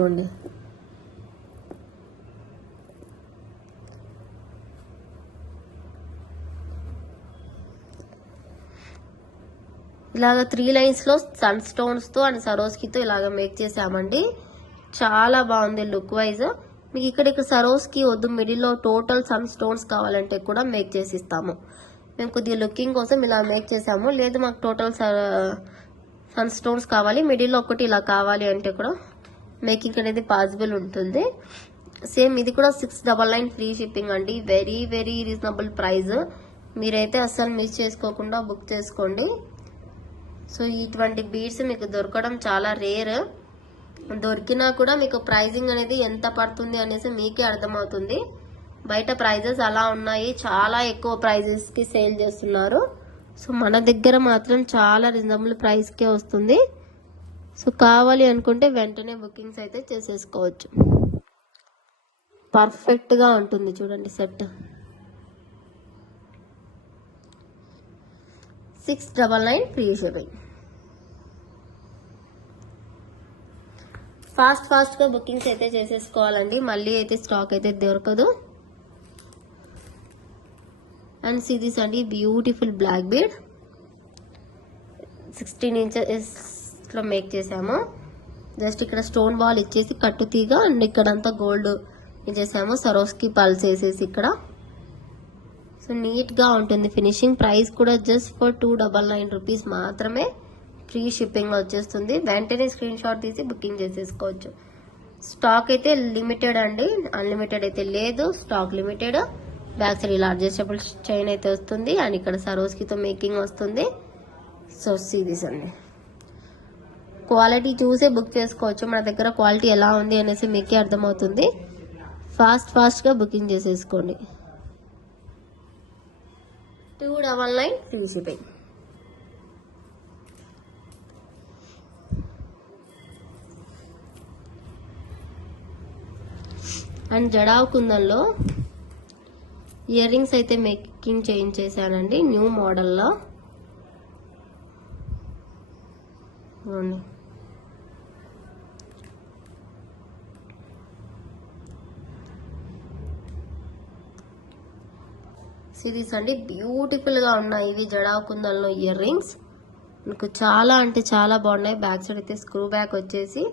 ఇదిగోండి. ఇలాగ 3 లైన్స్ లో సన్ స్టోన్స్ తో అండ్ సరోస్కితో ఇలాగ మేక్ చేసామండి. చాలా బాగుంది లుక్ వైజ్. మీకు ఇక్కడ సరోస్కి వద్దు, మిడిల్ లో టోటల్ సన్ స్టోన్స్ కావాలంటే కూడా మేక్ చేసి ఇస్తాము. మేము కొద్దిగా లుకింగ్ కోసం ఇలా మేక్ చేసాము. లేదు మాకు టోటల్ సన్ స్టోన్స్ కావాలి, మిడిల్ లో ఒకటి ఇలా కావాలి అంటే కూడా మేకింగ్ అనేది పాసిబుల్ ఉంటుంది. సేమ్ ఇది కూడా 699 ఫ్రీ షిప్పింగ్ అండి. Very very reasonable price. మీరైతే అస్సలు మిస్ చేసుకోకుండా బుక్ చేసుకోండి. సో ఇటువంటి బీడ్స్ మీకు దొరకడం చాలా రేర్. దొరికినా కూడా మీకు ప్రైజింగ్ అనేది ఎంత పడుతుంది అనేసి మీకే అర్థమవుతుంది. బయట ప్రైజెస్ అలా ఉన్నాయి, చాలా ఎక్కువ ప్రైజెస్ కి సేల్ చేస్తున్నారు. సో మన దగ్గర మాత్రం చాలా రీజనబుల్ ప్రైస్ కే వస్తుంది. సో కావాలి అనుకుంటే వెంటనే బుకింగ్స్ అయితే చేసేసుకోవచ్చు. పర్ఫెక్ట్ గా ఉంటుంది చూడండి సెట్. 699 free shipping. ఫాస్ట్ గా బుకింగ్స్ అయితే చేసేసుకోవాలండి, మళ్ళీ అయితే స్టాక్ అయితే దొరకదు. అండ్ సిరీస్ అండి బ్యూటిఫుల్ బ్లాక్ బీడ్ 16 ఇంచెస్ లో మేక్ చేసాము. జస్ట్ ఇక్కడ స్టోన్ బాల్ ఇచ్చేసి కట్టు తీగ అండ్ ఇక్కడంతా గోల్డ్ ఇచ్చేసాము. సరోస్కి పల్స్ వేసేసి ఇక్కడ. సో నీట్ గా ఉంటుంది ఫినిషింగ్. ప్రైస్ కూడా జస్ట్ ఫర్ 299 రూపీస్ మాత్రమే ఫ్రీ షిప్పింగ్ లో వచ్చేస్తుంది. వెంటనే స్క్రీన్ షాట్ తీసి బుకింగ్ చేసేసుకోవచ్చు. స్టాక్ అయితే లిమిటెడ్ అండి, అన్లిమిటెడ్ అయితే లేదు. Stock limited. బ్యాక్ సైడ్ ఇలా అడ్జస్టబుల్ చైన్ అయితే వస్తుంది అండ్ ఇక్కడ సరోస్కితో మేకింగ్ వస్తుంది. సో సిరీస్ అండి క్వాలిటీ చూసే బుక్ చేసుకోవచ్చు. మన దగ్గర క్వాలిటీ ఎలా ఉంది అనేసి మీకే అర్థమవుతుంది. ఫాస్ట్ గా బుకింగ్ చేసేసుకోండి. 299 ఫ్రీ షిప్పింగ్. అండ్ జడావ్ కుందన్లో ఇయర్ రింగ్స్ అయితే మేకింగ్ చేంజ్ చేశానండి న్యూ మోడల్లో. సిరీస్ అండి బ్యూటిఫుల్ గా ఉన్నాయి ఇవి జడావ్ కుందన్లో ఇయర్ రింగ్స్. మనకు చాలా అంటే చాలా బాగున్నాయి. బ్యాక్ సైడ్ అయితే స్క్రూ బ్యాక్ వచ్చేసి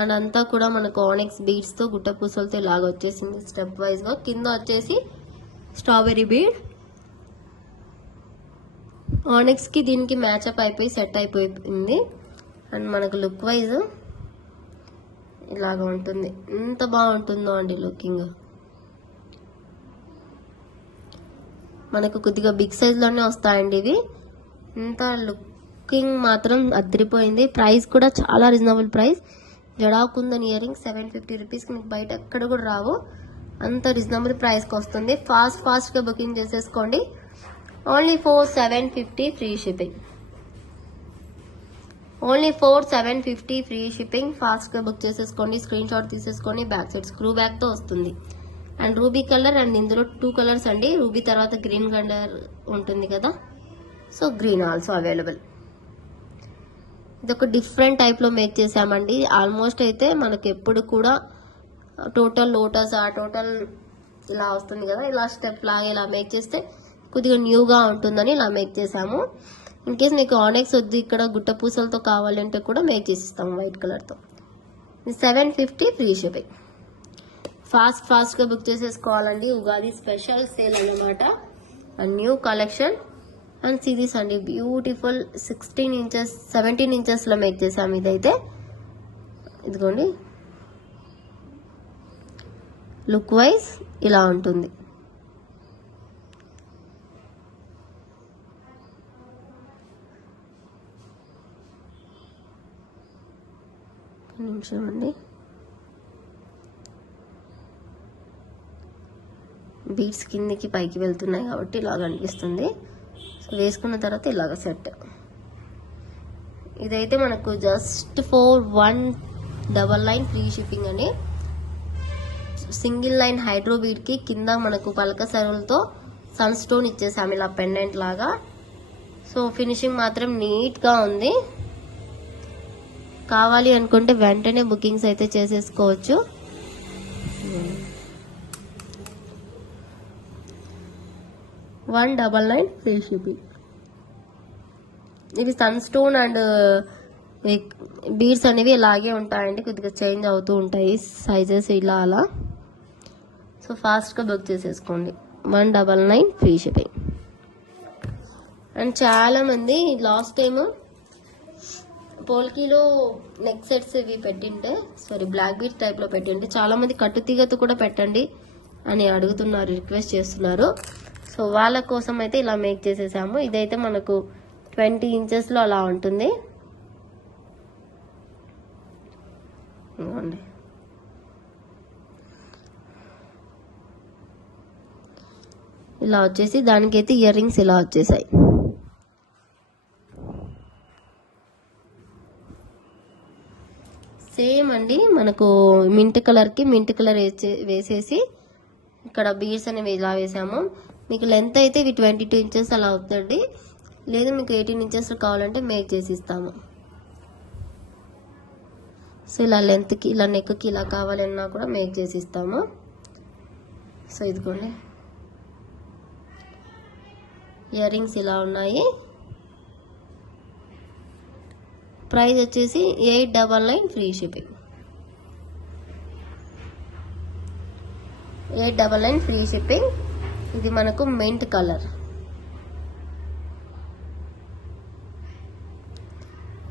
అండ్ అంతా కూడా మనకు ఆనిక్స్ బీడ్స్ తో గుట్ట పూసలతో ఇలాగ వచ్చేసింది స్టెప్ వైజ్ గా. కింద వచ్చేసి స్ట్రాబెరీ బీడ్. ఆనిక్స్ కి దీనికి మ్యాచ్అప్ అయిపోయి సెట్ అయిపోయింది. అండ్ మనకు లుక్ వైజ్ ఇలాగ ఉంటుంది. ఎంత బాగుంటుందో అండి లుకింగ్. మనకు కొద్దిగా బిగ్ సైజ్ లోనే వస్తాయండి ఇవి. ఇంత లుకింగ్ మాత్రం అదిరిపోయింది. ప్రైస్ కూడా చాలా reasonable price. Jadau kundan ear ring 750 రూపీస్కి మీకు బయట ఎక్కడ కూడా రావు. అంత రీజనబుల్ ప్రైస్కి వస్తుంది. ఫాస్ట్గా బుకింగ్ చేసేసుకోండి. Only 4750 free shipping. Only 4750 free shipping. ఫాస్ట్గా బుక్ చేసేసుకోండి. స్క్రీన్ షాట్ తీసేసుకొని బ్యాక్ సైడ్ స్క్రూ బ్యాక్తో వస్తుంది. అండ్ రూబీ కలర్ అండ్ ఇందులో 2 కలర్స్ అండి. రూబీ తర్వాత గ్రీన్ కలర్ ఉంటుంది కదా, సో గ్రీన్ ఆల్సో అవైలబుల్. ఇది ఒక డిఫరెంట్ టైప్ లో మేక్ చేసామండి. ఆల్మోస్ట్ అయితే మనకి ఎప్పుడు కూడా టోటల్ లోటస్ ఆ టోటల్ ఇలా వస్తుంది కదా, ఇలా స్టెప్ లాగా ఇలా మేక్ చేస్తే కొద్దిగా న్యూగా ఉంటుందని ఇలా మేక్ చేసాము. ఇన్ కేస్ మీకు ఆనెక్స్ వద్దు ఇక్కడ గుట్ట పూసలతో కావాలంటే కూడా మేక్ చేసిస్తాము వైట్ కలర్ తో. 750 ఫ్రీ షిప్పింగ్. ఫాస్ట్గా బుక్ చేసేసుకోవాలండి. ఉగాది స్పెషల్ సేల్ అన్నమాట. న్యూ కలెక్షన్ అండ్ సిరీస్ అండి బ్యూటిఫుల్ 16 ఇంచెస్ 17 ఇంచెస్ లో మేక్ చేసాము. ఇదైతే ఇదిగోండి లుక్ వైజ్ ఇలా ఉంటుంది. నిమిషం అండి. బీడ్స్ కిందికి పైకి వెళ్తున్నాయి కాబట్టి ఇలాగ అనిపిస్తుంది. సో వేసుకున్న తర్వాత ఇలాగ సెట్. ఇదైతే మనకు జస్ట్ 4199 ఫ్రీ షిప్పింగ్ అండి. సింగిల్ లైన్ హైడ్రో బీడ్ కి కింద మనకు పలక సరులతో సన్ స్టోన్ ఇచ్చేసాము ఇలా పెండెంట్ లాగా. సో ఫినిషింగ్ మాత్రం నీట్ గా ఉంది. కావాలి అనుకుంటే వెంటనే బుకింగ్స్ అయితే చేసేసుకోవచ్చు. $199 ఫ్రీ షిప్పింగ్. ఇవి సన్ స్టోన్ అండ్ బీడ్స్ అనేవి ఇలాగే ఉంటాయండి, కొద్దిగా చేంజ్ అవుతూ ఉంటాయి సైజెస్ ఇలా అలా. సో ఫాస్ట్గా బుక్ చేసేసుకోండి. 199 ఫ్రీ షిప్పింగ్. అండ్ చాలామంది లాస్ట్ టైం పోల్కీలో నెక్ సెట్స్ ఇవి పెట్టింటే, సారీ బ్లాక్ బీట్ టైప్లో పెట్టింటే చాలామంది కట్టుతీగతో కూడా పెట్టండి అని అడుగుతున్నారు, రిక్వెస్ట్ చేస్తున్నారు. సో వాళ్ళ కోసం అయితే ఇలా మేక్ చేసేసాము. ఇదైతే మనకు 20 ఇంచెస్లో అలా ఉంటుంది. ఇలా వచ్చేసి దానికైతే ఇయర్ రింగ్స్ ఇలా వచ్చేసాయి. సేమ్ అండి, మనకు మింట్ కలర్కి మింట్ కలర్ వేసేసి ఇక్కడ బీడ్స్ అనేవి ఇలా వేసాము. మీకు లెంత్ అయితే ఇవి 22 ఇంచెస్ అలా అవుతుంది. లేదు మీకు 18 ఇంచెస్ కావాలంటే మేక్ చేసి ఇస్తాము. సో ఇలా లెంత్కి ఇలా నెక్కి ఇలా కావాలన్నా కూడా మేక్ చేసి ఇస్తాము. సో ఇదిగోండి ఇయర్ రింగ్స్ ఇలా ఉన్నాయి. ప్రైస్ వచ్చేసి $899 ఫ్రీ షిప్పింగ్. 899 free shipping. ఇది మనకు మింట్ కలర్.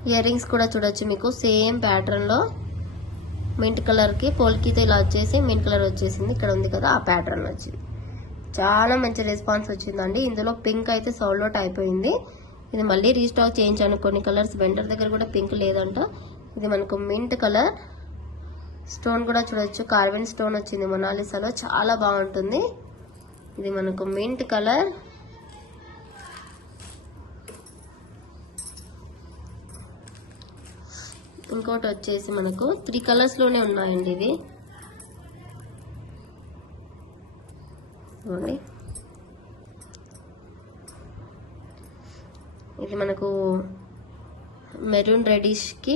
ఇయర్ రింగ్స్ కూడా చూడొచ్చు, మీకు సేమ్ ప్యాటర్న్లో మింట్ కలర్కి పోల్కీతో ఇలా వచ్చేసి మింట్ కలర్ వచ్చేసింది. ఇక్కడ ఉంది కదా ఆ ప్యాటర్న్ వచ్చింది. చాలా మంచి రెస్పాన్స్ వచ్చిందండి. ఇందులో పింక్ అయితే సోల్డ్ అవుట్ అయిపోయింది. ఇది మళ్ళీ రీస్టాక్ చేయించాను కొన్ని కలర్స్. వెండర్ దగ్గర కూడా పింక్ లేదంట. ఇది మనకు మింట్ కలర్. స్టోన్ కూడా చూడొచ్చు, కార్బన్ స్టోన్ వచ్చింది మొనాలిసాలో, చాలా బాగుంటుంది. ఇది మనకు మింట్ కలర్. ఇంకోటి వచ్చేసి మనకు 3 కలర్స్లోనే ఉన్నాయండి ఇవి. ఇది మనకు మెరూన్ రెడిష్కి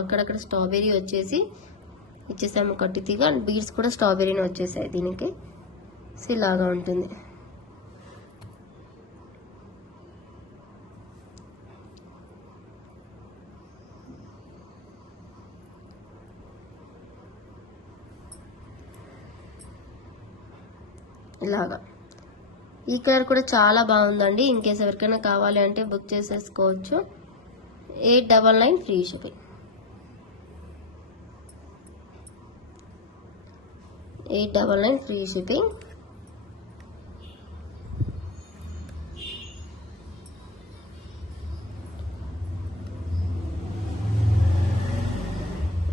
అక్కడక్కడ స్ట్రాబెర్రీ వచ్చేసి ఇచ్చేసాము కట్టితీగా. బీడ్స్ కూడా స్ట్రాబెర్రీని వచ్చేసాయి దీనికి. సో ఇలాగా ఉంటుంది. ఇలాగా ఈ కలర్ కూడా చాలా బాగుందండి. ఇన్ కేసు ఎవరికైనా కావాలి అంటే బుక్ చేసేసుకోవచ్చు. 899 ఫ్రీ షిప్పింగ్. 899 free shipping.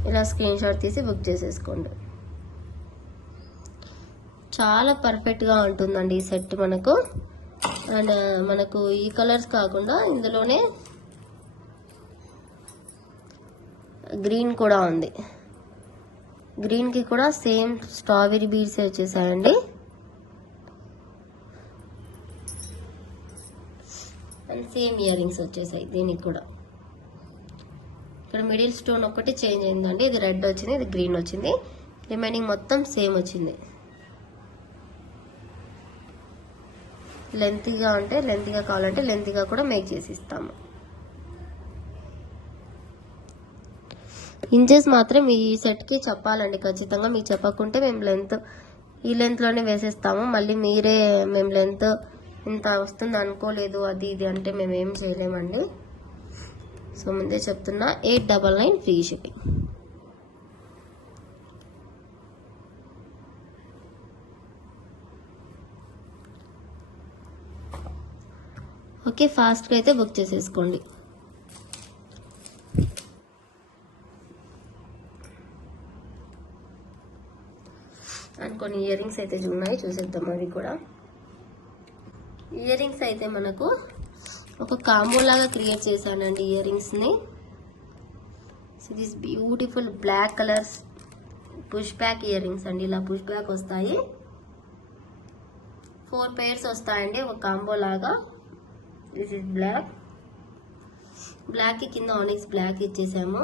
ఇలా స్క్రీన్ షాట్ తీసి బుక్ చేసేసుకోండి. చాలా పర్ఫెక్ట్గా ఉంటుందండి ఈ సెట్ మనకు. అండ్ మనకు ఈ కలర్స్ కాకుండా ఇందులోనే గ్రీన్ కూడా ఉంది. గ్రీన్కి కూడా సేమ్ స్ట్రాబెరీ బీడ్స్ వచ్చేసాయండి. అండ్ సేమ్ ఇయర్ రింగ్స్ వచ్చేసాయి దీనికి కూడా. ఇక్కడ మిడిల్ స్టోన్ ఒకటి చేంజ్ అయిందండి. ఇది రెడ్ వచ్చింది, ఇది గ్రీన్ వచ్చింది. రిమైనింగ్ మొత్తం సేమ్ వచ్చింది. లెంతీగా అంటే లెంతీగా కావాలంటే లెంతీగా కూడా మేక్ చేసి ఇస్తాము. ఇంచెస్ మాత్రం ఈ సెట్కి చెప్పాలండి ఖచ్చితంగా. మీకు చెప్పకుంటే మేము ఈ లెంత్లోనే వేసేస్తాము. మళ్ళీ మీరే మేము లెంత్ ఇంత వస్తుంది అనుకోలేదు అది ఇది అంటే మేము ఏం చేయలేమండి. సో ముందే చెప్తున్నా, 899 ఫ్రీ షిప్పింగ్. ఓకే, ఫాస్ట్గా అయితే బుక్ చేసేసుకోండి. అండ్ కొన్ని ఇయర్ రింగ్స్ అయితే ఉన్నాయి, చూసేద్దాం. అవి కూడా ఇయర్ రింగ్స్ అయితే మనకు ఒక కాంబో లాగా క్రియేట్ చేశానండి ఇయర్ రింగ్స్ని. So this beautiful black colours push back earrings అండి. ఇలా పుష్ బ్యాక్ వస్తాయి. 4 pairs వస్తాయండి ఒక కాంబో లాగా. This is black. బ్లాక్ కి కింద ఆనిక్స్ బ్లాక్ ఇచ్చేసాము.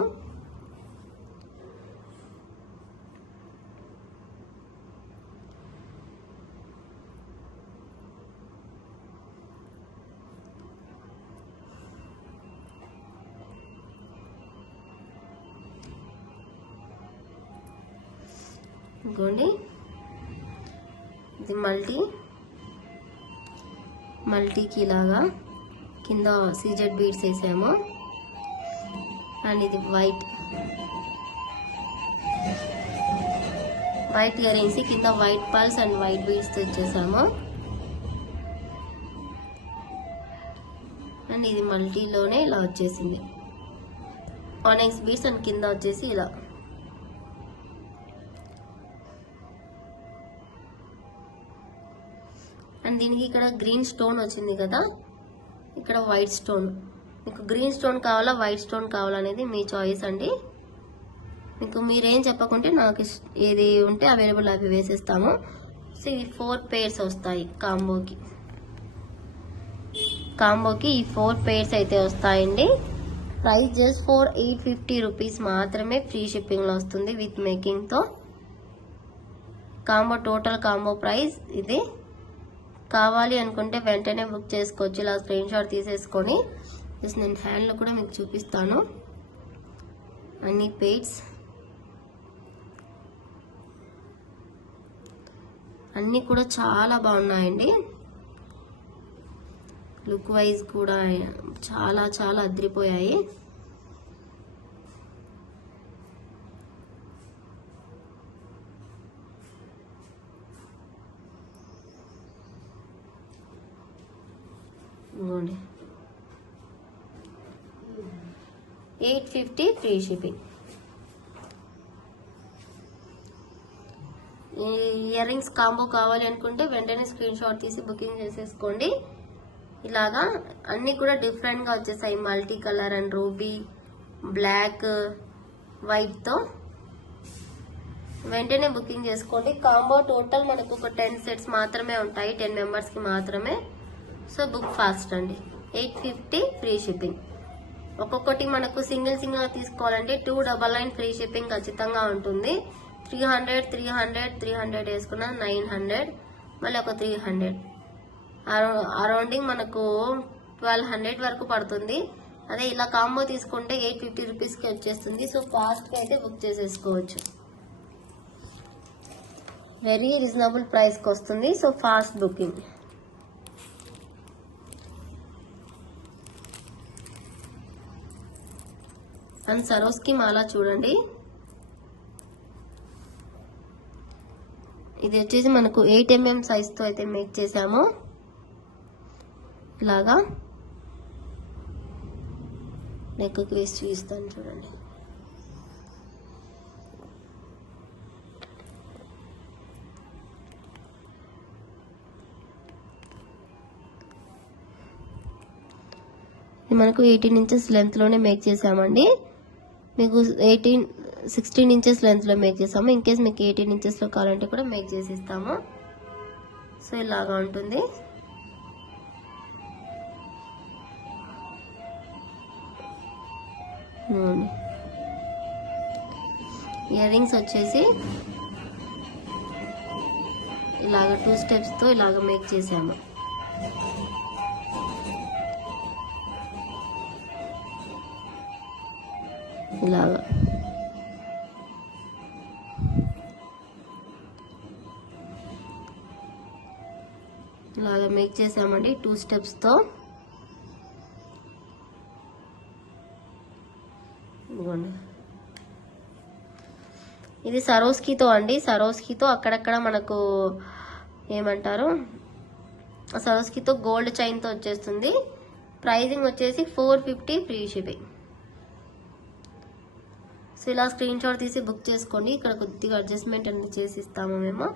ఇంకోండి ఇది మల్టీకి ఇలాగా కింద సీజెడ్ బీడ్స్ వేసాము. అండ్ ఇది వైట్ ఇయర్ రింగ్స్ కింద white pearls and white beads వచ్చేసాము. అండ్ ఇది మల్టీలోనే ఇలా వచ్చేసింది ఆనెక్స్ బీడ్స్ అండ్ కింద వచ్చేసి ఇలా. అండ్ దీనికి ఇక్కడ గ్రీన్ స్టోన్ వచ్చింది కదా, ఇక్కడ వైట్ స్టోన్. మీకు గ్రీన్ స్టోన్ కావాలా వైట్ స్టోన్ కావాలనేది మీ చాయిస్ అండి. మీకు మీరేం చెప్పకుంటే నాకు ఏది ఉంటే అవైలబుల్ అవి వేసేస్తాము. సో ఇవి 4 pairs వస్తాయి కాంబోకి ఈ 4 pairs అయితే వస్తాయండి. ప్రైస్ జస్ట్ ఫర్ 850 రూపీస్ మాత్రమే, ఫ్రీ షిప్పింగ్లో వస్తుంది విత్ మేకింగ్తో. టోటల్ కాంబో ప్రైస్ ఇది. కావాలి అనుకుంటే వెంటనే బుక్ చేసుకోవచ్చు. ఇలా స్క్రీన్ షాట్ తీసేసుకొని జస్ట్ నేను హ్యాండ్లో కూడా మీకు చూపిస్తాను. అన్ని పేడ్స్ అన్నీ కూడా చాలా బాగున్నాయండి. లుక్ వైజ్ కూడా చాలా చాలా అదిరిపోయాయి. ఇదిగోండి 850 ఫ్రీ షిప్పింగ్. ఈ ఇయర్ రింగ్స్ కాంబో కావాలి అనుకుంటే వెంటనే స్క్రీన్ షాట్ తీసి బుకింగ్ చేసేసుకోండి. ఇలాగా అన్ని కూడా డిఫరెంట్ గా వచ్చేసాయి. Multi colour and ruby, black, white తో వెంటనే బుకింగ్ చేసుకోండి. కాంబో టోటల్ మనకు ఒక 10 sets మాత్రమే ఉంటాయి, 10 members కి మాత్రమే. సో బుక్ ఫాస్ట్ అండి. 850 ఫ్రీ షిప్పింగ్. ఒక్కొక్కటి మనకు సింగిల్ తీసుకోవాలంటే 299 ఫ్రీ షిప్పింగ్ ఖచ్చితంగా ఉంటుంది. 300 వేసుకున్న 900, మళ్ళీ ఒక 300 అరౌండింగ్ మనకు 1200 వరకు పడుతుంది. అదే ఇలా కాంబో తీసుకుంటే 850 రూపీస్కి వచ్చేస్తుంది. సో ఫాస్ట్గా అయితే బుక్ చేసేసుకోవచ్చు. వెరీ రీజనబుల్ ప్రైస్కి వస్తుంది. So fast booking. And Swarovski మాల చూడండి. ఇది వచ్చేసి మనకు 8 mm సైజ్తో అయితే మేక్ చేసాము. ఇలాగా నెక్కి వేసి చూపిస్తాను చూడండి. ఇది మనకు 18 inches లెంత్లోనే మేక్ చేసామండి. మీకు 16 inches లెంత్లో మేక్ చేసాము. ఇన్ కేస్ మీకు 18 inchesలో కావాలంటే కూడా మేక్ చేసి ఇస్తాము. సో ఇలాగా ఉంటుంది. ఇయర్ రింగ్స్ వచ్చేసి ఇలాగ 2 స్టెప్స్తో ఇలాగ మేక్ చేసాము. ఇలాగా మేక్ చేసామండి 2 స్టెప్స్తో. ఇది సరోస్కీతో అండి. సరోస్కీతో అక్కడక్కడ మనకు ఏమంటారు, సరోస్కీతో గోల్డ్ చైన్తో వచ్చేస్తుంది. ప్రైజింగ్ వచ్చేసి 450 ఫ్రీ షిప్పింగ్. సో ఇలా స్క్రీన్ షాట్ తీసి బుక్ చేసుకోండి. ఇక్కడ కొద్దిగా అడ్జస్ట్మెంట్ అనేది చేసి ఇస్తాము మేము.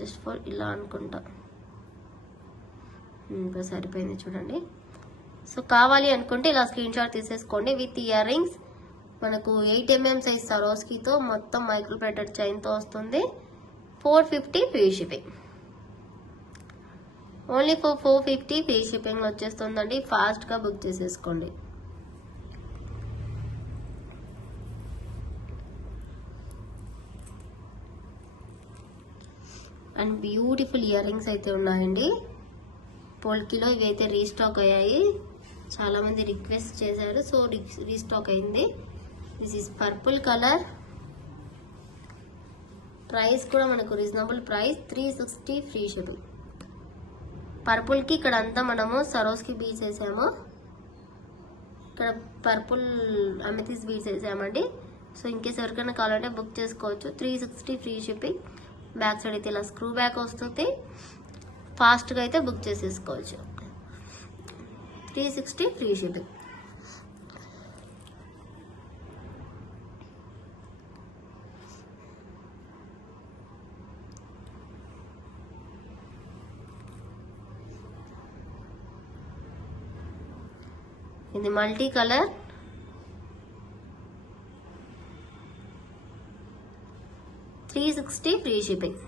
జస్ట్ ఫర్ ఇలా అనుకుంటా. ఇంకా సరిపోయింది చూడండి. సో కావాలి అనుకుంటే ఇలా స్క్రీన్ షాట్ తీసేసుకోండి. విత్ ఇయర్ రింగ్స్ మనకు 8 mm సైజ్ సరోస్కీతో మొత్తం మైక్రో ప్లేటెడ్ చైన్తో వస్తుంది. 450 free shipping. Only for 450 free shipping వచ్చేస్తుందండి. ఫాస్ట్గా బుక్ చేసేసుకోండి. అండ్ బ్యూటిఫుల్ ఇయర్ రింగ్స్ అయితే ఉన్నాయండి. పోల్కీలో ఇవి అయితే రీస్టాక్ అయ్యాయి. చాలా మంది రిక్వెస్ట్ చేశారు, సో రీస్టాక్ అయింది. This is purple colour. Price కూడా మనకు reasonable price, 360 free shipping. Purple కి ఇక్కడ అంతా మనము సరోస్కి బీడ్స్ వేసాము, ఇక్కడ పర్పుల్ అమెథిస్ బీడ్స్ వేసామండి. సో ఇన్కేస్ ఎవరికైనా కావాలంటే బుక్ చేసుకోవచ్చు. 360 ఫ్రీ షిప్పింగ్. బ్యాక్ సైడ్ అయితే ఇలా స్క్రూ బ్యాక్ వస్తుంది, ఫాస్ట్గా అయితే బుక్ చేసేసుకోవచ్చు. 360 ఫ్రీ షిప్పింగ్. ఇది multi colour. $360 free shipping.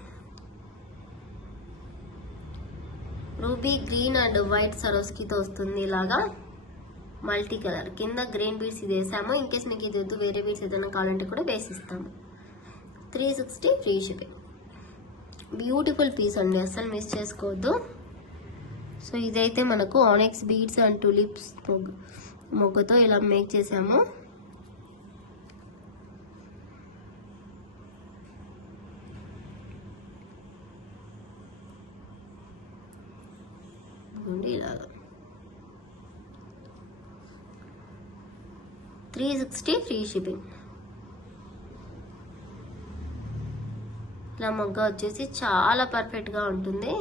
Ruby green and white సరోస్కితో వస్తుంది. ఇలాగా మల్టీ కలర్, కింద గ్రీన్ బీడ్స్ ఇది వేసాము. ఇన్కేస్ మీకు ఇది వద్దు వేరే బీడ్స్ ఏదైనా కావాలంటే కూడా వేసిస్తాము. 360 ఫ్రీ షిప్పింగ్. బ్యూటిఫుల్ పీస్ అండి, అస్సలు మిస్ చేసుకోవద్దు. సో ఇదైతే మనకు ఆనెక్స్ బీడ్స్ అండ్ టులిప్స్ మొగ్గతో ఇలా మేక్ చేసాము. ఇలాగా 360 ఫ్రీ షిప్పింగ్. ఇలా మొగ్గ వచ్చేసి చాలా పర్ఫెక్ట్గా ఉంటుంది.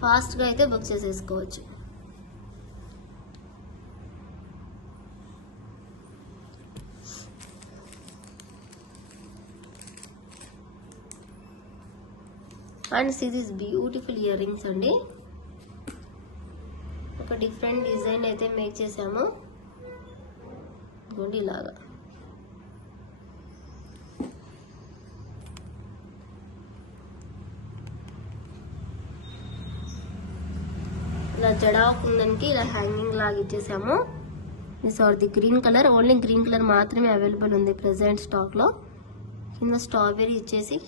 ఫాస్ట్గా అయితే బుక్ చేసేసుకోవచ్చు. And see this beautiful earrings అండి. ఒక డిఫరెంట్ డిజైన్ అయితే మేక్ చేసాము. ఇలాగా ఇలా జడా కుందన్కి ఇలా హ్యాంగింగ్ లాగా ఇచ్చేసాము. This are the green colour. Only green colour మాత్రమే అవైలబుల్ ఉంది ప్రెసెంట్ స్టాక్లో. కింద స్ట్రాబెర్రీ ఇచ్చేసి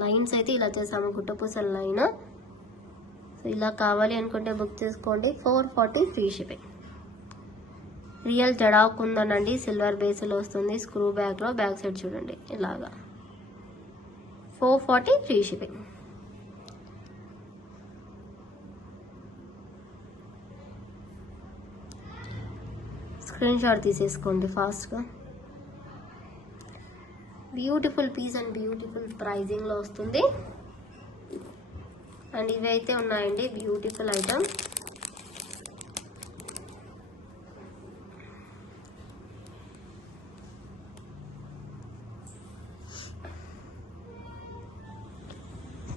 లైన్స్ అయితే ఇలా చేసాము, గుట్టపూసల లైన్. సో ఇలా కావాలి అనుకుంటే బుక్ చేసుకోండి. 440 free shipping. Real Jada kundan అండి, సిల్వర్ బేస్లో వస్తుంది. స్క్రూ బ్యాక్లో బ్యాక్ సైడ్ చూడండి ఇలాగా. 440 ఫ్రీ షిప్పింగ్. స్క్రీన్ షాట్ తీసేసుకోండి ఫాస్ట్గా. బ్యూటిఫుల్ పీస్ అండ్ బ్యూటిఫుల్ ప్రైజింగ్లో వస్తుంది. అండ్ ఇవి అయితే ఉన్నాయండి బ్యూటిఫుల్ ఐటమ్.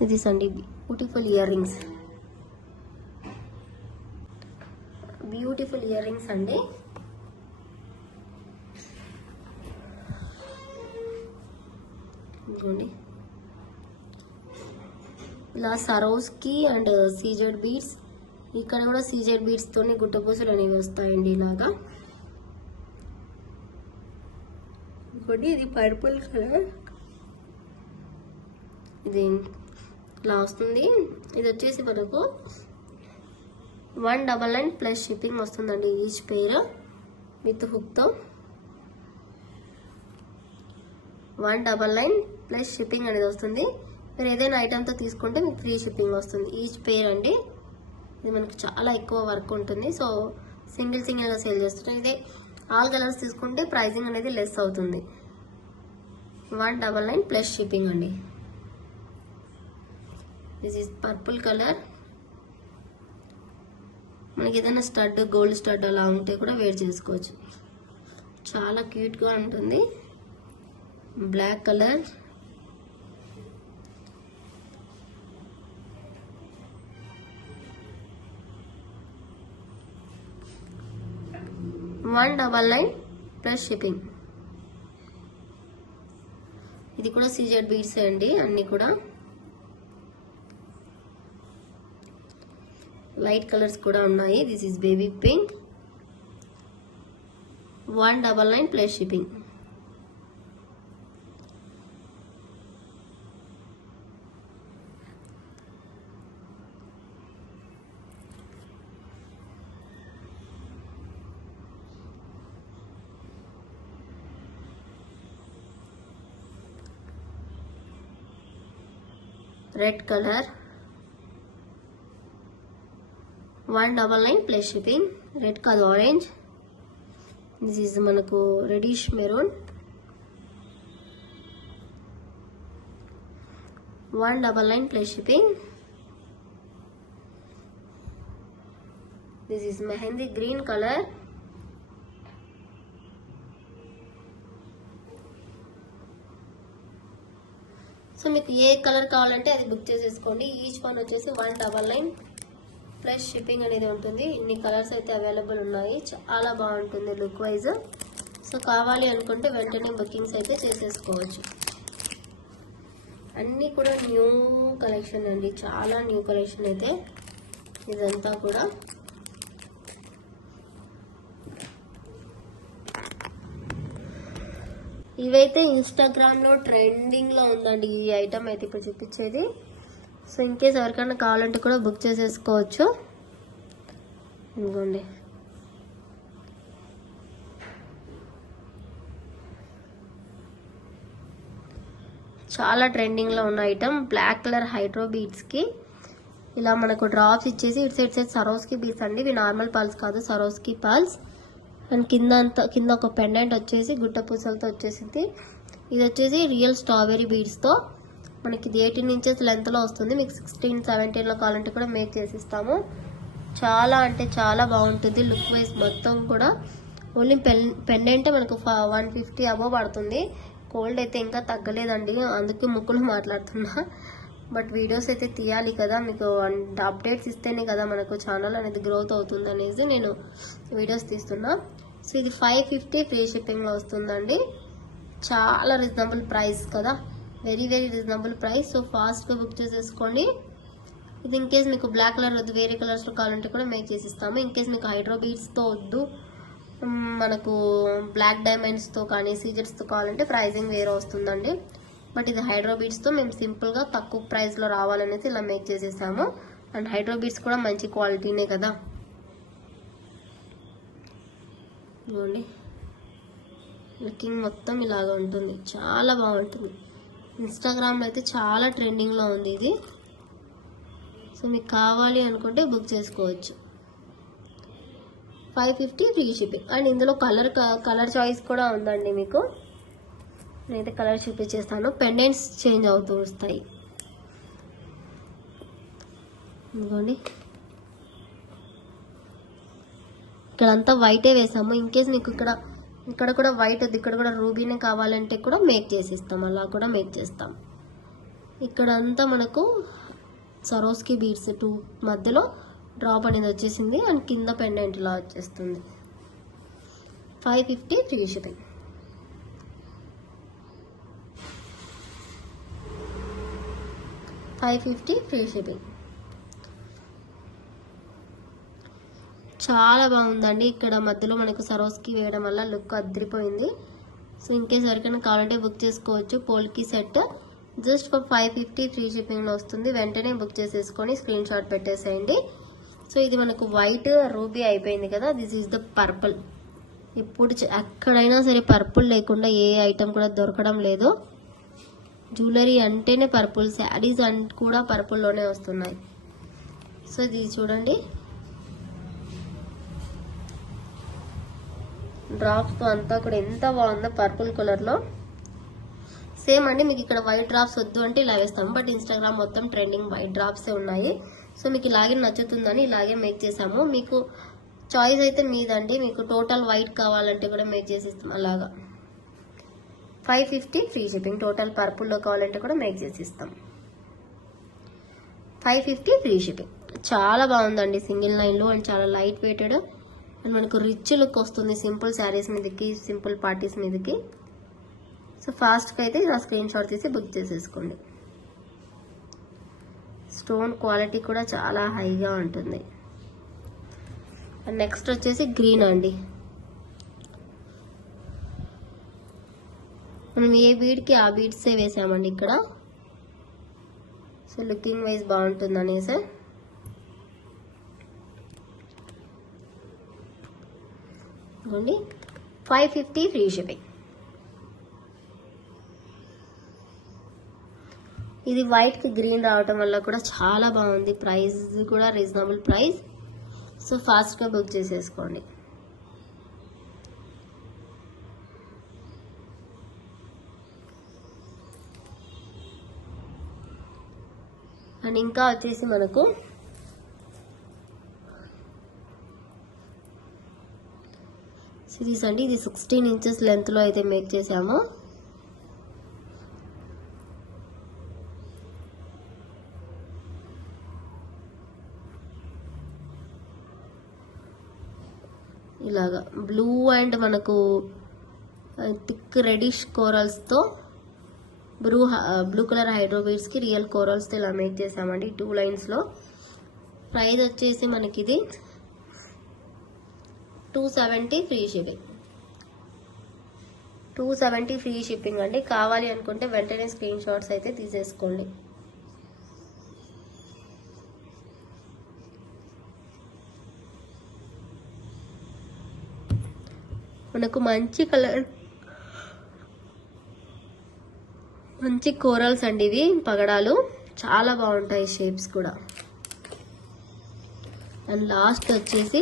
ఇది అండి beautiful ear rings. Beautiful earrings అండి. ఇలా సరోస్కి అండ్ సీజెడ్ బీడ్స్, ఇక్కడ కూడా సీజెడ్ బీడ్స్ తోని గుట్టపూసలు అనేవి వస్తాయండి ఇలాగా. ఇంకోటి ఇది పర్పుల్ కలర్, ఇది ఇలా వస్తుంది. ఇది వచ్చేసి మనకు 199 ప్లస్ షిప్పింగ్ వస్తుందండి ఈచ్ పేర్ విత్ హుక్తో. 199 ప్లస్ షిప్పింగ్ అనేది వస్తుంది. మీరు ఏదైనా ఐటమ్తో తీసుకుంటే మీకు ఫ్రీ షిప్పింగ్ వస్తుంది ఈచ్ పేర్ అండి. ఇది మనకు చాలా ఎక్కువ వర్క్ ఉంటుంది, సో సింగిల్గా సేల్ చేస్తున్నాం. ఇదే ఆల్ కలర్స్ తీసుకుంటే ప్రైజింగ్ అనేది లెస్ అవుతుంది. 199 ప్లస్ షిప్పింగ్ అండి. This is purple colour. మనకి ఏదైనా స్టడ్, గోల్డ్ స్టడ్ అలా ఉంటే కూడా వేర్ చేసుకోవచ్చు, చాలా క్యూట్గా ఉంటుంది. Black colour. $199 plus shipping. ఇది కూడా సీజెడ్ బీడ్స్ అండి, అన్ని కూడా లైట్ కలర్స్ కూడా ఉన్నాయి. This is baby pink. 199 plus shipping. Red colour 199 plus shipping. Red కాదు ఆరెంజ్. దిస్ ఈజ్ మనకు reddish maroon 199 plus shipping. This is mehndi green colour. So మీకు ఏ కలర్ కావాలంటే అది బుక్ చేసేసుకోండి. ఈచ్ వన్ వచ్చేసి 199 ప్లస్ షిప్పింగ్ అనేది ఉంటుంది. ఇన్ని కలర్స్ అయితే అవైలబుల్ ఉన్నాయి. చాలా బాగుంటుంది లుక్ వైజ్. సో కావాలి అనుకుంటే వెంటనే బుకింగ్స్ అయితే చేసేసుకోవచ్చు. అన్నీ కూడా న్యూ కలెక్షన్ అండి, చాలా న్యూ కలెక్షన్ అయితే ఇదంతా కూడా. ఇవైతే ఇన్స్టాగ్రామ్లో ట్రెండింగ్లో ఉందండి ఈ ఐటమ్ అయితే ఇప్పుడు చూపించేది. సో ఇన్కేస్ ఎవరికైనా కావాలంటే కూడా బుక్ చేసేసుకోవచ్చు. ఇదిగోండి, చాలా ట్రెండింగ్లో ఉన్న ఐటమ్. బ్లాక్ కలర్ హైడ్రో బీడ్స్కి ఇలా మనకు డ్రాప్స్ ఇచ్చేసి ఇటు సైడ్ సరోస్కి బీడ్స్ అండి. ఇవి నార్మల్ పర్ల్స్ కాదు, సరోస్కి పర్ల్స్. అండ్ కింద ఒక పెండెంట్ వచ్చేసి గుట్ట పూసలతో వచ్చేసింది. ఇది వచ్చేసి రియల్ స్ట్రాబెరీ బీడ్స్తో మనకి ఇది 18 ఇంచెస్ లెంత్లో వస్తుంది. మీకు 16, 17లో కావాలంటే కూడా మేక్ చేసిస్తాము. చాలా అంటే చాలా బాగుంటుంది లుక్ వైజ్ మొత్తం కూడా. ఓన్లీ పెండెంటే మనకు 150 అబోవ్ పడుతుంది. కోల్డ్ అయితే ఇంకా తగ్గలేదండి, అందుకే ముక్కులు మాట్లాడుతున్నా. బట్ వీడియోస్ అయితే తీయాలి కదా, మీకు అప్డేట్స్ ఇస్తేనే కదా మనకు ఛానల్ అనేది గ్రోత్ అవుతుంది అనేసి నేను వీడియోస్ తీస్తున్నా. సో ఇది 550 ఫ్రీ షిప్పింగ్లో వస్తుందండి. చాలా రీజనబుల్ ప్రైస్ కదా, very very reasonable price. So ఫాస్ట్గా బుక్ చేసేసుకోండి. ఇది ఇన్కేస్ మీకు బ్లాక్ కలర్ వద్దు, వేరే కలర్స్లో కావాలంటే కూడా మేక్ చేసిస్తాము. ఇన్కేస్ మీకు హైడ్రో బీడ్స్తో వద్దు, మనకు బ్లాక్ డైమండ్స్తో కానీ సీజర్స్తో కావాలంటే ప్రైజింగ్ వేరే వస్తుందండి. బట్ ఇది హైడ్రో బీడ్స్తో మేము సింపుల్గా తక్కువ ప్రైస్లో రావాలనేసి ఇలా మేక్ చేసేసాము. అండ్ హైడ్రో బీడ్స్ కూడా మంచి క్వాలిటీనే కదా. చూడండి, లుకింగ్ మొత్తం ఇలాగ ఉంటుంది, చాలా బాగుంటుంది. ఇన్స్టాగ్రామ్లో అయితే చాలా ట్రెండింగ్లో ఉంది ఇది. సో మీకు కావాలి అనుకుంటే బుక్ చేసుకోవచ్చు. 550 ఫ్రీ షిప్పింగ్. అండ్ ఇందులో కలర్ చాయిస్ కూడా ఉందండి మీకు. నేనైతే కలర్ చూపించేస్తాను. పెండెంట్స్ చేంజ్ అవుతూ వస్తాయి. ఇదిగోండి, ఇక్కడంతా వైటే వేసాము. ఇన్కేస్ మీకు ఇక్కడ కూడా వైట్ వద్దు, ఇక్కడ కూడా రూబీనే కావాలంటే కూడా మేక్ చేసిస్తాం, అలా కూడా మేక్ చేస్తాం. ఇక్కడంతా మనకు సరోస్కి బీడ్స్ 2 మధ్యలో డ్రాప్ అనేది వచ్చేసింది. అండ్ కింద పెండెంట్ ఇలా వచ్చేస్తుంది. 550 ఫ్రీ షిప్పింగ్. Free shipping. చాలా బాగుందండి. ఇక్కడ మధ్యలో మనకు సరోస్కి వేయడం వల్ల లుక్ అదిరిపోయింది. సో ఇన్కేస్ ఎవరికైనా కావాలంటే బుక్ చేసుకోవచ్చు. పోల్కి సెట్ జస్ట్ ఫర్ 550 ఫ్రీ షిప్పింగ్లో వస్తుంది. వెంటనే బుక్ చేసేసుకొని స్క్రీన్ షాట్ పెట్టేసేయండి. సో ఇది మనకు వైట్ రూబీ అయిపోయింది కదా. This is the purple. ఇప్పుడు ఎక్కడైనా సరే పర్పుల్ లేకుండా ఏ ఐటమ్ కూడా దొరకడం లేదు. జ్యువెలరీ అంటేనే పర్పుల్, శారీస్ కూడా పర్పుల్లోనే వస్తున్నాయి. సో ఇది చూడండి, డ్రాప్స్తో అంతా కూడా ఎంత బాగుందో పర్పుల్ కలర్లో. సేమ్ అండి, మీకు ఇక్కడ వైట్ డ్రాప్స్ వద్దు అంటే ఇలా వేస్తాము. బట్ ఇన్స్టాగ్రామ్ మొత్తం ట్రెండింగ్ వైట్ డ్రాప్సే ఉన్నాయి. సో మీకు ఇలాగే నచ్చుతుందని ఇలాగే మేక్ చేసాము. మీకు చాయిస్ అయితే మీదండి. మీకు టోటల్ వైట్ కావాలంటే కూడా మేక్ చేసిస్తాం అలాగా. 550 ఫ్రీ షిప్పింగ్. టోటల్ పర్పుల్లో కావాలంటే కూడా మేక్ చేసిస్తాం. 550 free shipping. చాలా బాగుందండి సింగిల్ లైన్లో. అండ్ చాలా లైట్ వెయిటెడ్ అండ్ మనకు రిచ్ లుక్ వస్తుంది సింపుల్ శారీస్ మీదకి, సింపుల్ పార్టీస్ మీదకి. సో ఫాస్ట్గా అయితే ఇలా స్క్రీన్ షాట్ తీసి బుక్ చేసేసుకోండి. స్టోన్ క్వాలిటీ కూడా చాలా హైగా ఉంటుంది. అండ్ నెక్స్ట్ వచ్చేసి గ్రీన్ అండి. మనం ఏ బీడ్కి ఆ బీడ్సే వేసామండి ఇక్కడ. సో లుకింగ్ వైజ్ బాగుంటుంది అనేసి. ఇదిగోండి 550 ఫ్రీ షిప్పింగ్. ఇది వైట్ కి గ్రీన్ రావటం వల్ల కూడా చాలా బాగుంది. ప్రైస్ కూడా రీజనబుల్ ప్రైస్. సో ఫాస్ట్ గా బుక్ చేసేసుకోండి. అండ్ ఇంకా వచ్చేసి మనకు సిరీస్ అండి. ఇది 16 ఇంచెస్ లెంత్ లో అయితే మేక్ చేసాము. ఇలాగా బ్లూ అండ్ మనకు థిక్ రెడిష్ కోరల్స్ తో బ్లూ కలర్ హైడ్రోబీడ్స్ కి రియల్ కోరల్స్ తో ఇలా మేక్ చేసామండి 2 లైన్స్ లో. ప్రైస్ వచ్చేసి మనకి ఇది 270 ఫ్రీ షిప్పింగ్. 270 ఫ్రీ షిప్పింగ్ అండి. కావాలి అనుకుంటే వెంటనే స్క్రీన్ షాట్స్ అయితే తీసేసుకోండి. మనకు మంచి కలర్ మంచి కోరల్స్ అండి ఇవి. పగడాలు చాలా బాగుంటాయి, షేప్స్ కూడా. అండ్ లాస్ట్ వచ్చేసి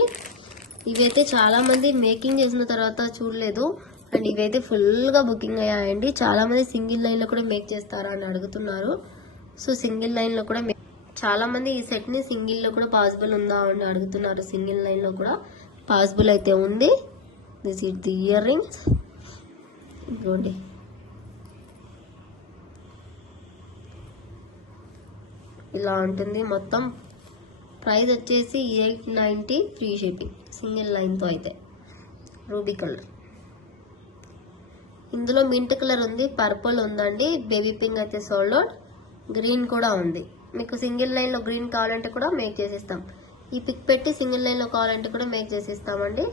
ఇవైతే చాలా మంది మేకింగ్ చేసిన తర్వాత చూడలేదు. అండ్ ఇవైతే ఫుల్ గా బుకింగ్ అయ్యాయండి. చాలా మంది సింగిల్ లైన్ లో కూడా మేక్ చేస్తారా అని అడుగుతున్నారు. సో సింగిల్ లైన్ లో కూడా చాలా మంది ఈ సెట్ ని సింగిల్ లో కూడా పాసిబుల్ ఉందా అని అడుగుతున్నారు. సింగిల్ లైన్ లో కూడా పాసిబుల్ అయితే ఉంది. This is the ear rings. ఇదిగోండి, ఇలా ఉంటుంది మొత్తం. ప్రైస్ వచ్చేసి 890 ఫ్రీ షిప్పింగ్ సింగిల్ లైన్ తో అయితే. రూబీ కలర్, ఇందులో మింట్ కలర్ ఉంది, పర్పుల్ ఉందండి, బేబీ పింక్ అయితే సోల్డ్ అవుట్, గ్రీన్ కూడా ఉంది. మీకు సింగిల్ లైన్ లో గ్రీన్ కావాలంటే కూడా మేక్ చేసిస్తాం. ఈ పిక్ పెట్టి సింగిల్ లైన్ లో కావాలంటే కూడా మేక్ చేసిస్తామండి.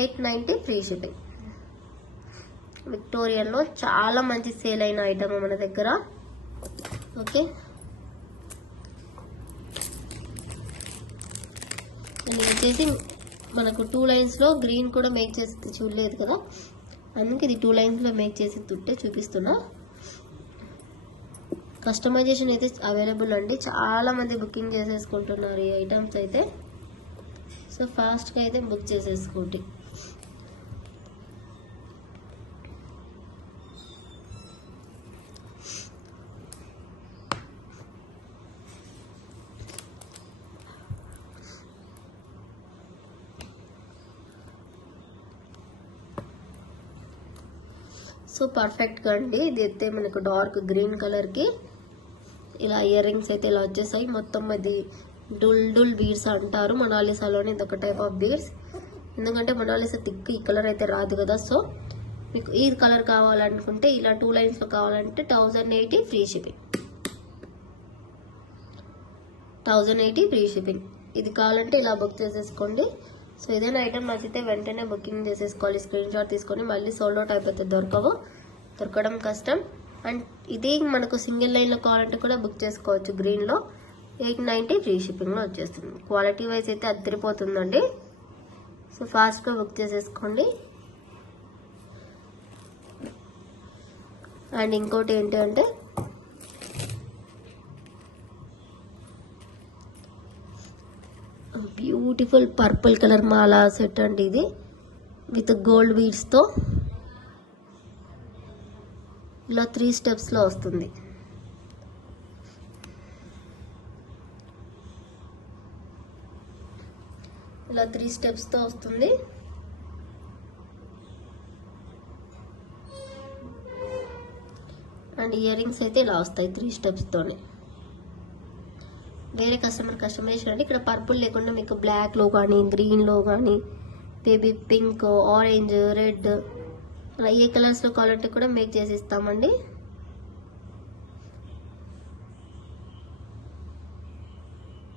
890 free shipping. విక్టోరియన్ లో చాలా మంచి సేల్ అయిన ఐటమ్ మన దగ్గర. ఓకే, ఇది వచ్చేసి మనకు 2 లైన్స్ లో గ్రీన్ కూడా మేక్ చేసి చూడలేదు కదా, అందుకే ఇది 2 లైన్స్ లో మేక్ చేసి తుట్టే చూపిస్తున్నా. కస్టమైజేషన్ అయితే అవైలబుల్ అండి. చాలా మంది బుకింగ్ చేసేసుకుంటున్నారు ఈ ఐటమ్స్ అయితే. సో ఫాస్ట్ గా అయితే బుక్ చేసేసుకోండి. సో పర్ఫెక్ట్ గా అండి. ఇది అయితే మనకు డార్క్ గ్రీన్ కలర్ కి ఇలా ఇయర్ రింగ్స్ అయితే ఇలా వచ్చేసాయి. మొత్తం అది డుల్ బీడ్స్ అంటారు మొనాలిసాలోని. ఇది ఒక టైప్ ఆఫ్ బీడ్స్. ఎందుకంటే మొనాలిసా థిక్ ఈ కలర్ అయితే రాదు కదా. సో మీకు ఈ కలర్ కావాలనుకుంటే ఇలా 2 లైన్స్ లో కావాలంటే 1080 ఫ్రీ షిప్పింగ్. 1080 free shipping. ఇది కావాలంటే ఇలా బుక్ చేసేసుకోండి. సో ఏదైనా ఐటమ్ నచ్చితే వెంటనే బుకింగ్ చేసేసుకోవాలి. స్క్రీన్ షాట్ తీసుకొని మళ్ళీ సోల్డ్ అవుట్ అయిపోతే దొరకడం కష్టం. అండ్ ఇది మనకు సింగిల్ లైన్ లో కావాలంటే కూడా బుక్ చేసుకోవచ్చు. గ్రీన్ లో 890 ఫ్రీ షిప్పింగ్ లో వచ్చేస్తుంది. క్వాలిటీ వైజ్ అయితే అద్దరిపోతుందండి. సో ఫాస్ట్ గా బుక్ చేసేసుకోండి. అండ్ ఇంకోటి ఏంటి అంటే బ్యూటిఫుల్ పర్పుల్ కలర్ మాల సెట్ అండి ఇది, విత్ గోల్డ్ బీడ్స్ తో ఇలా 3 స్టెప్స్ లో వస్తుంది. ఇలా 3 స్టెప్స్ తో వస్తుంది. అండ్ ఇయర్ రింగ్స్ అయితే ఇలా వస్తాయి 3 స్టెప్స్ తోనే. వేరే కస్టమైజేషన్ అంటే ఇక్కడ పర్పుల్ లేకుండా మీకు బ్లాక్ లో కానీ గ్రీన్ లో కానీ బేబీ పింక్, ఆరెంజ్, రెడ్ అలా ఏ కలర్స్ లో కావాలంటే కూడా మేక్ చేసి ఇస్తామండి.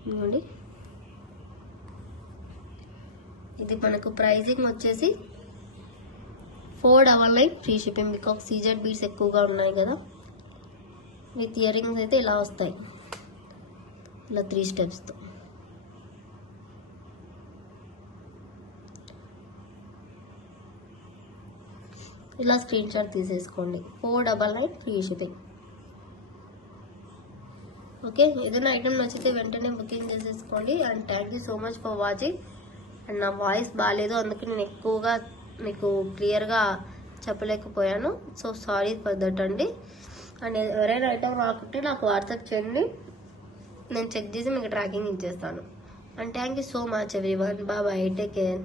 ఇదిగోండి, ఇది మనకు ప్రైజింగ్ వచ్చేసి 499 free shipping. Because CZ beads ఎక్కువగా ఉన్నాయి కదా. విత్ ఇయర్ రింగ్స్ అయితే ఇలా వస్తాయి, ఇలా 3 స్టెప్స్ తో. ఇలా స్క్రీన్ షాట్ తీసేసుకోండి. 499 ఫ్రీ షిప్పింగ్. ఓకే, ఏదైనా ఐటమ్ నచ్చితే వెంటనే బుకింగ్ చేసేసుకోండి. And thank you so much for watching. And నా వాయిస్ బాగాలేదు, అందుకే నేను ఎక్కువగా మీకు క్లియర్గా చెప్పలేకపోయాను. సో సారీ ఫర్ దట్ అండి. అండ్ ఎవరైనా ఐటమ్ రాకుంటే నాకు వాట్సాప్ చేయండి, నేను చెక్ చేసి మీకు ట్రాకింగ్ ఇచ్చేస్తాను. And thank you so much everyone. Bye, take care.